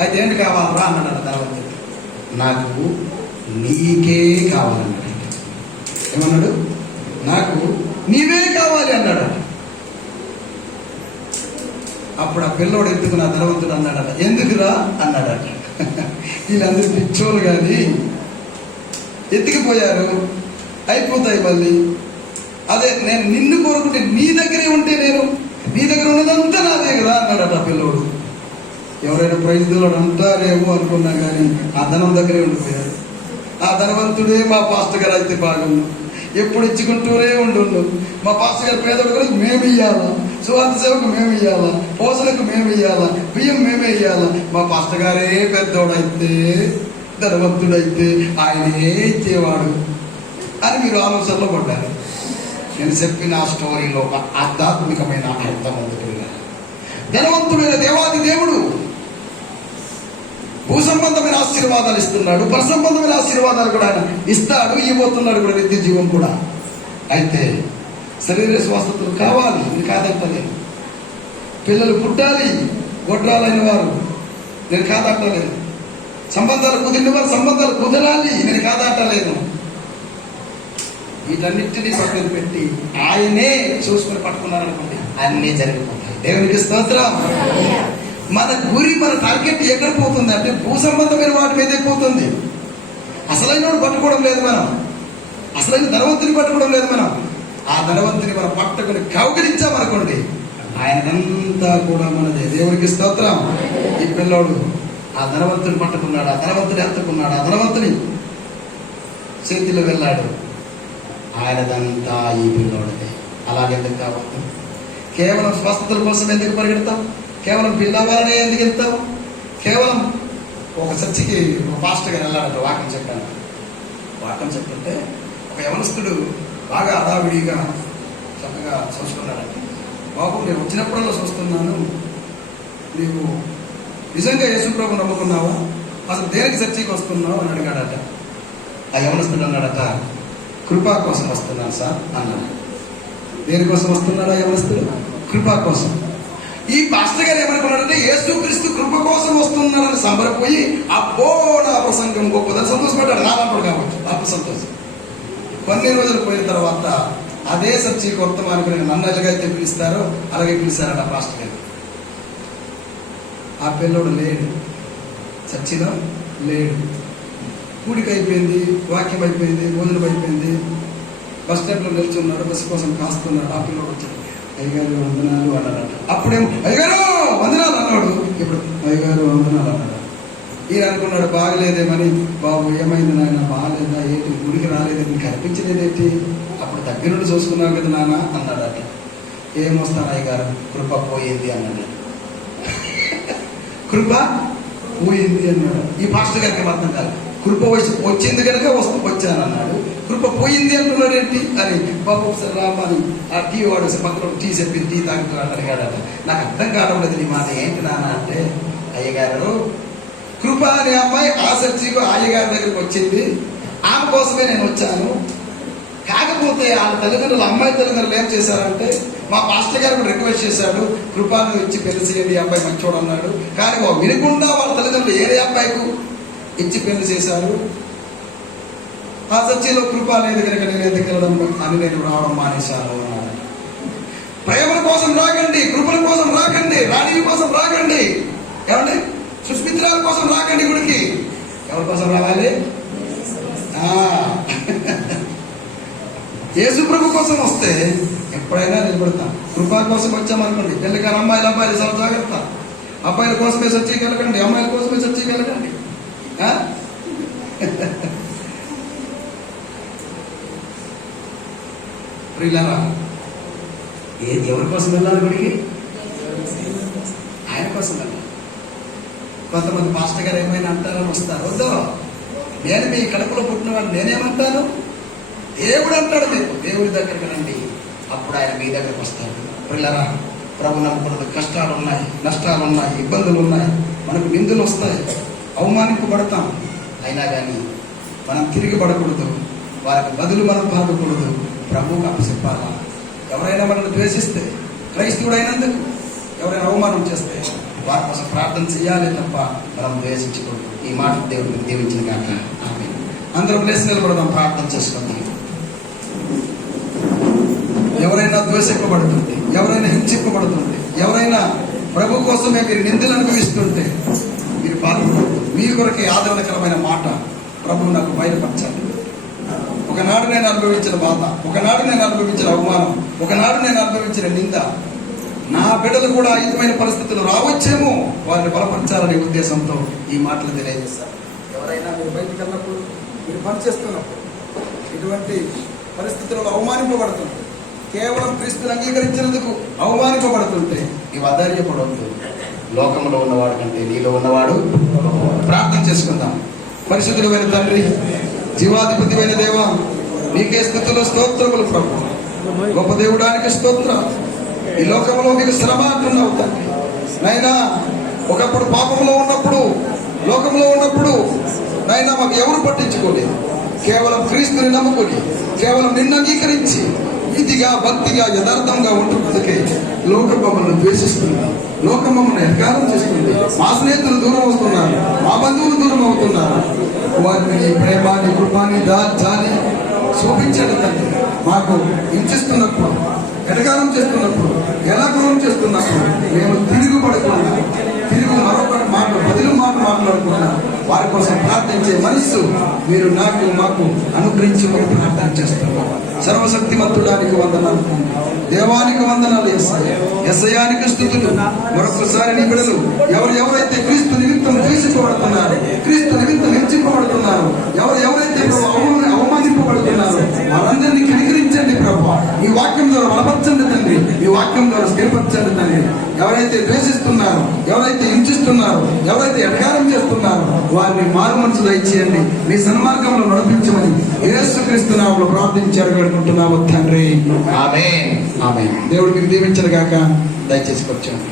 అయితే ఏంటి కావాలరా అన్నాడట ధనవంతుడు. నాకు నీకే కావాలన్నాడు. ఏమన్నాడు? నాకు నీవే కావాలి అన్నాడు. అప్పుడు ఆ పిల్లోడు ఎత్తుకున్న ధనవంతుడు అన్నాడట, ఎందుకురా అన్నాడట. వీళ్ళందరూ పిచ్చోళ్ళు కానీ ఎత్తుకుపోయారు, అయిపోతాయి మళ్ళీ. అదే నేను నిన్ను కోరుకుంటే నీ దగ్గరే ఉంటే నేను నీ దగ్గర ఉన్నదంతా నాదే కదా అన్నాడట ఆ పిల్లోడు. ఎవరైనా ప్రైజ్లో అంటారేమో అనుకున్నా కానీ ఆ ధనం దగ్గరే ఉండిపోయారు. ఆ ధనవంతుడే మా పాస్టర్ గారు అయితే బాగుండు, ఎప్పుడు ఇచ్చుకుంటూనే ఉండు. మా పాస్టర్ గారు పేదోడు కూడా మేము ఇయ్యాలా, సువార్త సేవకు మేము ఇయ్యాలా, పోసలకు మేము ఇయ్యాలా, బియ్యం మేమే ఇయ్యాలా. మా పాస్టర్ గారే పెద్దోడైతే ధనవంతుడైతే ఆయనే ఇచ్చేవాడు అని మీరు ఆలోచనలో పడ్డారు. నేను చెప్పిన ఆ స్టోరీలో ఒక ఆధ్యాత్మికమైన అర్థం ఉంది. ధనవంతుడైన దేవాది దేవుడు భూ సంబంధమైన ఆశీర్వాదాలు ఇస్తున్నాడు, పర సంబంధమైన ఆశీర్వాదాలు కూడా ఆయన ఇస్తాడు, ఇవ్వబోతున్నాడు కూడా, నిత్య జీవం కూడా. అయితే శరీర స్వస్థతలు కావాలి, నేను కాదంటలేదు. పిల్లలు పుట్టాలి, గొడ్రాలైన వారు, నేను కాదంటలేదు. సంబంధాలు కుదిరిన వారు సంబంధాలు కుదరాలి, నేను కాదంటలేదు. వీటన్నిటినీ పక్కన పెట్టి ఆయనే చూసుకుని పట్టుకున్నారనుకోండి, అన్నీ జరిగిపోతాయి. దేవునికి స్తోత్రం. మన గురి, మన టార్గెట్ ఎక్కడ పోతుంది అంటే భూ సంబంధమైన వాటి మీదే పోతుంది. అసలైన వాడు పట్టుకోవడం లేదు మనం, అసలైన ధనవంతుని పట్టుకోవడం లేదు మనం. ఆ ధనవంతుని మనం పట్టుకుని కౌగిలించామనుకోండి, ఆయనంతా కూడా మనదే. దేవునికి స్తోత్రం. ఈ పిల్లోడు ఆ ధనవంతుని పట్టుకున్నాడు, ఆ ధనవంతుని ఎత్తుకున్నాడు, ఆ ధనవంతుని చేతిలో వెళ్ళాడు. ఆయనదంతా ఈ పిల్లోడిదే. అలాగెందుకు కావద్దు? కేవలం స్వస్థతల కోసం ఎందుకు పరిగెడతాం? కేవలం పిల్లవాళ్ళనే ఎందుకు వెళ్తావు? కేవలం ఒక చర్చికి ఒక పాస్టర్ గారు వెళ్ళాలంట, వాక్యం చెప్పాను. వాక్యం చెప్తుంటే ఒక యవనస్తుడు బాగా హడావిడిగా చక్కగా చూసుకున్నాడంట. బాబు, నేను వచ్చినప్పుడల్లా చూస్తున్నాను, నీవు నిజంగా యేసుప్రభు నమ్ముకున్నావా? అసలు దేనికి చర్చికి వస్తున్నావు అని అడిగాడట. ఆ యవనస్తుడు అన్నాడట, కృపా కోసం వస్తున్నాను సార్ అన్నాడు. దేనికోసం వస్తున్నాడా యవనస్తుడు? కృపా కోసం. ఈ పాస్టర్ గారు ఏమనుకున్నాడంటే యేసుక్రీస్తు కృప కోసం వస్తున్నాడని సంబరపోయి, అబ్బో నా ప్రసంగం గొప్పదని సంతోషపడ్డాడు. నాలంటాడు కాబట్టి అప్పు సంతోషం. కొన్ని రోజులు పోయిన తర్వాత అదే చర్చి వర్తమానికి నన్ను ఎలాగైతే పిలుస్తారో అలాగే పిలిచారట పాస్టర్ గారు. ఆ పిల్లోడు లేడు, చర్చిలో లేడు. కూడికి అయిపోయింది, వాక్యం అయిపోయింది, భోజనం అయిపోయింది, బస్ స్టాండ్లో నిల్చున్నాడు, బస్సు కోసం కాస్తున్నాడు. ఆ పిల్లోడు వచ్చాడు, అయ్యగారు వందనాలు అన్నాడట. అప్పుడేమో అయ్యగారు వందనాలు అన్నాడు, ఇప్పుడు అయ్యగారు వందనాలు అన్నాడు. ఈయన అనుకున్నాడు బాగలేదేమని. బాబు ఏమైంది నాయన, బాగలేదా ఏంటి, గుడికి రాలేదని కనిపించలేదేంటి? అప్పుడు దగ్గర నుండి చూసుకున్నావు కదా నాన్న అన్నాడట. ఏమొస్తాను అయ్యగారు, కృప పోయింది అన్నాడు. కృప పోయింది అన్నాడు. ఈ పాస్టర్ గారికి అర్థం కాదు. కృప వచ్చింది కనుక వచ్చాను అన్నాడు, కృప పోయింది అంటున్నాడు ఏంటి అని. బాబు ఒకసారి రామని ఆ టీ వాడు పక్కన టీ చెప్పి టీ తాగుతున్నాడు అడిగాడట. నాకు అర్థం కావడం లేదు నీ మాట ఏంటి నాన్న అంటే, అయ్యగారు కృప అనే అమ్మాయి ఆ చర్చికి అయ్యగారి దగ్గరికి వచ్చింది, ఆమె కోసమే నేను వచ్చాను. కాకపోతే వాళ్ళ తల్లిదండ్రులు, అమ్మాయి తల్లిదండ్రులు ఏం చేశారంటే, మా పాస్టర్ గారు కూడా రిక్వెస్ట్ చేశాడు, కృపాను ఇచ్చి పెళ్లి చేయండి, ఈ అబ్బాయి మంచోడు అన్నాడు. కానీ వినకుండా వాళ్ళ తల్లిదండ్రులు ఏరే అబ్బాయికు ఇచ్చి పెళ్లి చేశారు. ఆ చర్చిలో కృప లేదు కనుక నేను ఎందుకు వెళ్ళడం అని నేను రావడం మానేశాను. ప్రేమల కోసం రాకండి, కృపల కోసం రాకండి, రాణి కోసం రాకండి, ఏమండి సుస్మిత్రాల కోసం రాకండి గుడికి. ఎవరి కోసం రావాలి? యేసు ప్రభు కోసం వస్తే ఎప్పుడైనా నిలబడతాం. కృపా కోసం వచ్చామనుకోండి, పెళ్లి కానీ అమ్మాయిలు అబ్బాయిలు చాలా జాగ్రత్త. అబ్బాయిల కోసమే చర్చికి వెళ్ళకండి, అమ్మాయిల కోసమే చర్చికి వెళ్ళకండి. ప్రియులారా, ఎవరి కోసం వెళ్ళాలి గుడికి? ఆయన కోసం వెళ్ళాలి. కొంతమంది పాస్టర్ గారు ఏమైనా అంటారని వస్తారు. వద్దు, నేను మీ కడుపులో పుట్టినవాడు, నేనేమంటాను? దేవుడు అంటాడు మీకు. దేవుడి దగ్గరికి రండి, అప్పుడు ఆయన మీ దగ్గరకు వస్తాడు. ప్రియులారా, ప్రభు నమ్ముకున్నది కష్టాలు ఉన్నాయి, నష్టాలు ఉన్నాయి, ఇబ్బందులు ఉన్నాయి, మనకు నిందులు వస్తాయి, అవమానింపబడతాం. అయినా కానీ మనం తిరిగిపడకూడదు, వారికి బదులు మనం బాధకూడదు, ప్రభువుకు అప్పచెప్పాలా. ఎవరైనా మనల్ని ద్వేషిస్తే, క్రైస్తవుడైనందుకు ఎవరైనా అవమానం చేస్తే వారి కోసం ప్రార్థన చేయాలి తప్ప మనం ద్వేషించకూడదు. ఈ మాట దేవుడిని దీవించిన కాక ఆమేన్. అందరం లేచి నిలబడదాం, ప్రార్థన చేసుకుందాం. ఎవరైనా ద్వేషింపబడుతుంటే, ఎవరైనా హింసింపబడుతుంటే, ఎవరైనా ప్రభు కోసమే మీరు నిందలు అనుభవిస్తుంటే మీరు బాధపడదు. మీ కొరకే ఆదరణకరమైన మాట ప్రభు నాకు బయలుపరచాలి. ఒకనాడు నేను అనుభవించిన బాధ, ఒకనాడు నేను అనుభవించిన అవమానం, ఒకనాడు నేను అనుభవించిన నింద, నా బిడ్డలు కూడా ఆ విధమైన పరిస్థితులు రావచ్చేమో, వారిని బలపరచాలనే ఉద్దేశంతో ఈ మాటలు తెలియజేశారు. ఎవరైనా మీరు బయటికి వెళ్ళినప్పుడు, మీరు పనిచేస్తున్నప్పుడు ఇటువంటి పరిస్థితులలో అవమానింపబడుతుంటే, కేవలం క్రీస్తుని అంగీకరించినందుకు అవమానింపబడుతుంటే నీవు అధైర్యపడవద్దు. లోకంలో ఉన్నవాడు కంటే నీలో ఉన్నవాడు. ప్రార్థన చేసుకుందాం. పరిశుద్ధుడైన తండ్రి, జీవాధిపతివైన దేవా, నీకే స్థుతులు స్తోత్రములు ప్రభు. గొప్ప దేవుడానికి స్తోత్రం. ఈ లోకంలో నీకు శ్రమ అంటున్నావు తండ్రి. నైనా ఒకప్పుడు పాపంలో ఉన్నప్పుడు, లోకంలో ఉన్నప్పుడు నైనా మాకు ఎవరు పట్టించుకోలేదు. కేవలం క్రీస్తుని నమ్ముకొని, కేవలం నిన్ను అంగీకరించి నీతిగా, భక్తిగా, యథార్థంగా ఉంటున్నందుకే లోకం మమ్మల్ని ద్వేషిస్తుంది, లోకం మమ్మల్ని ఎహకారం చేస్తుంది. మా స్నేహితులు దూరం అవుతున్నారు, మా బంధువులు దూరం అవుతున్నారు. వారిని నీ ప్రేమ, నీ కృప, నీ దాన్ని చూపించండి తండ్రి. మాకు హింసిస్తున్నప్పుడు, ఎటకారం చేస్తున్నప్పుడు, ఎలా గుణం చేస్తున్నప్పుడు మేము తిరుగుబడకుండా, తిరుగు మరొక మాట, బదులు మాట మాట్లాడుకున్నా వారి కోసం ప్రార్థించే మనస్సు మీరు నాకు మాకు అనుగ్రహించుకొని ప్రార్థన చేస్తున్నారు. సర్వశక్తిమంతుడానికి వందనాలు, దేవానికి వందనాలు, ఎస్ఐయానికి స్థుతులు. మరొకసారి నీ బిడ్డలు ఎవరైతే క్రీస్తు నిమిత్తం ద్వేషింపబడుతున్నారు, క్రీస్తు నిమిత్తం హెచ్చింపబడుతున్నారు, ఎవరైతే అవమానింపబడుతున్నారు, వారందరినీ కనికరించండి ప్రభు. ఈ వాక్యం ద్వారా బలపరచండి తండ్రి, ఈ వాక్యం ద్వారా స్థిరపరచండి తండ్రి. ఎవరైతే ద్వేషిస్తున్నారో, ఎవరైతే హింసిస్తున్నారో, ఎవరైతే ఎటకారం చేస్తున్నారో వారిని మారు మనసు దయచేయండి. మీ సన్మార్గంలో నడిపించమని యేసుక్రీస్తు నామములో ప్రార్థించారు వేడుకుంటున్నాము తండ్రి. ఆమేన్. ఆమేన్. దేవుడు మీకు దీవించను గాక. దయచేసి కూర్చోండి.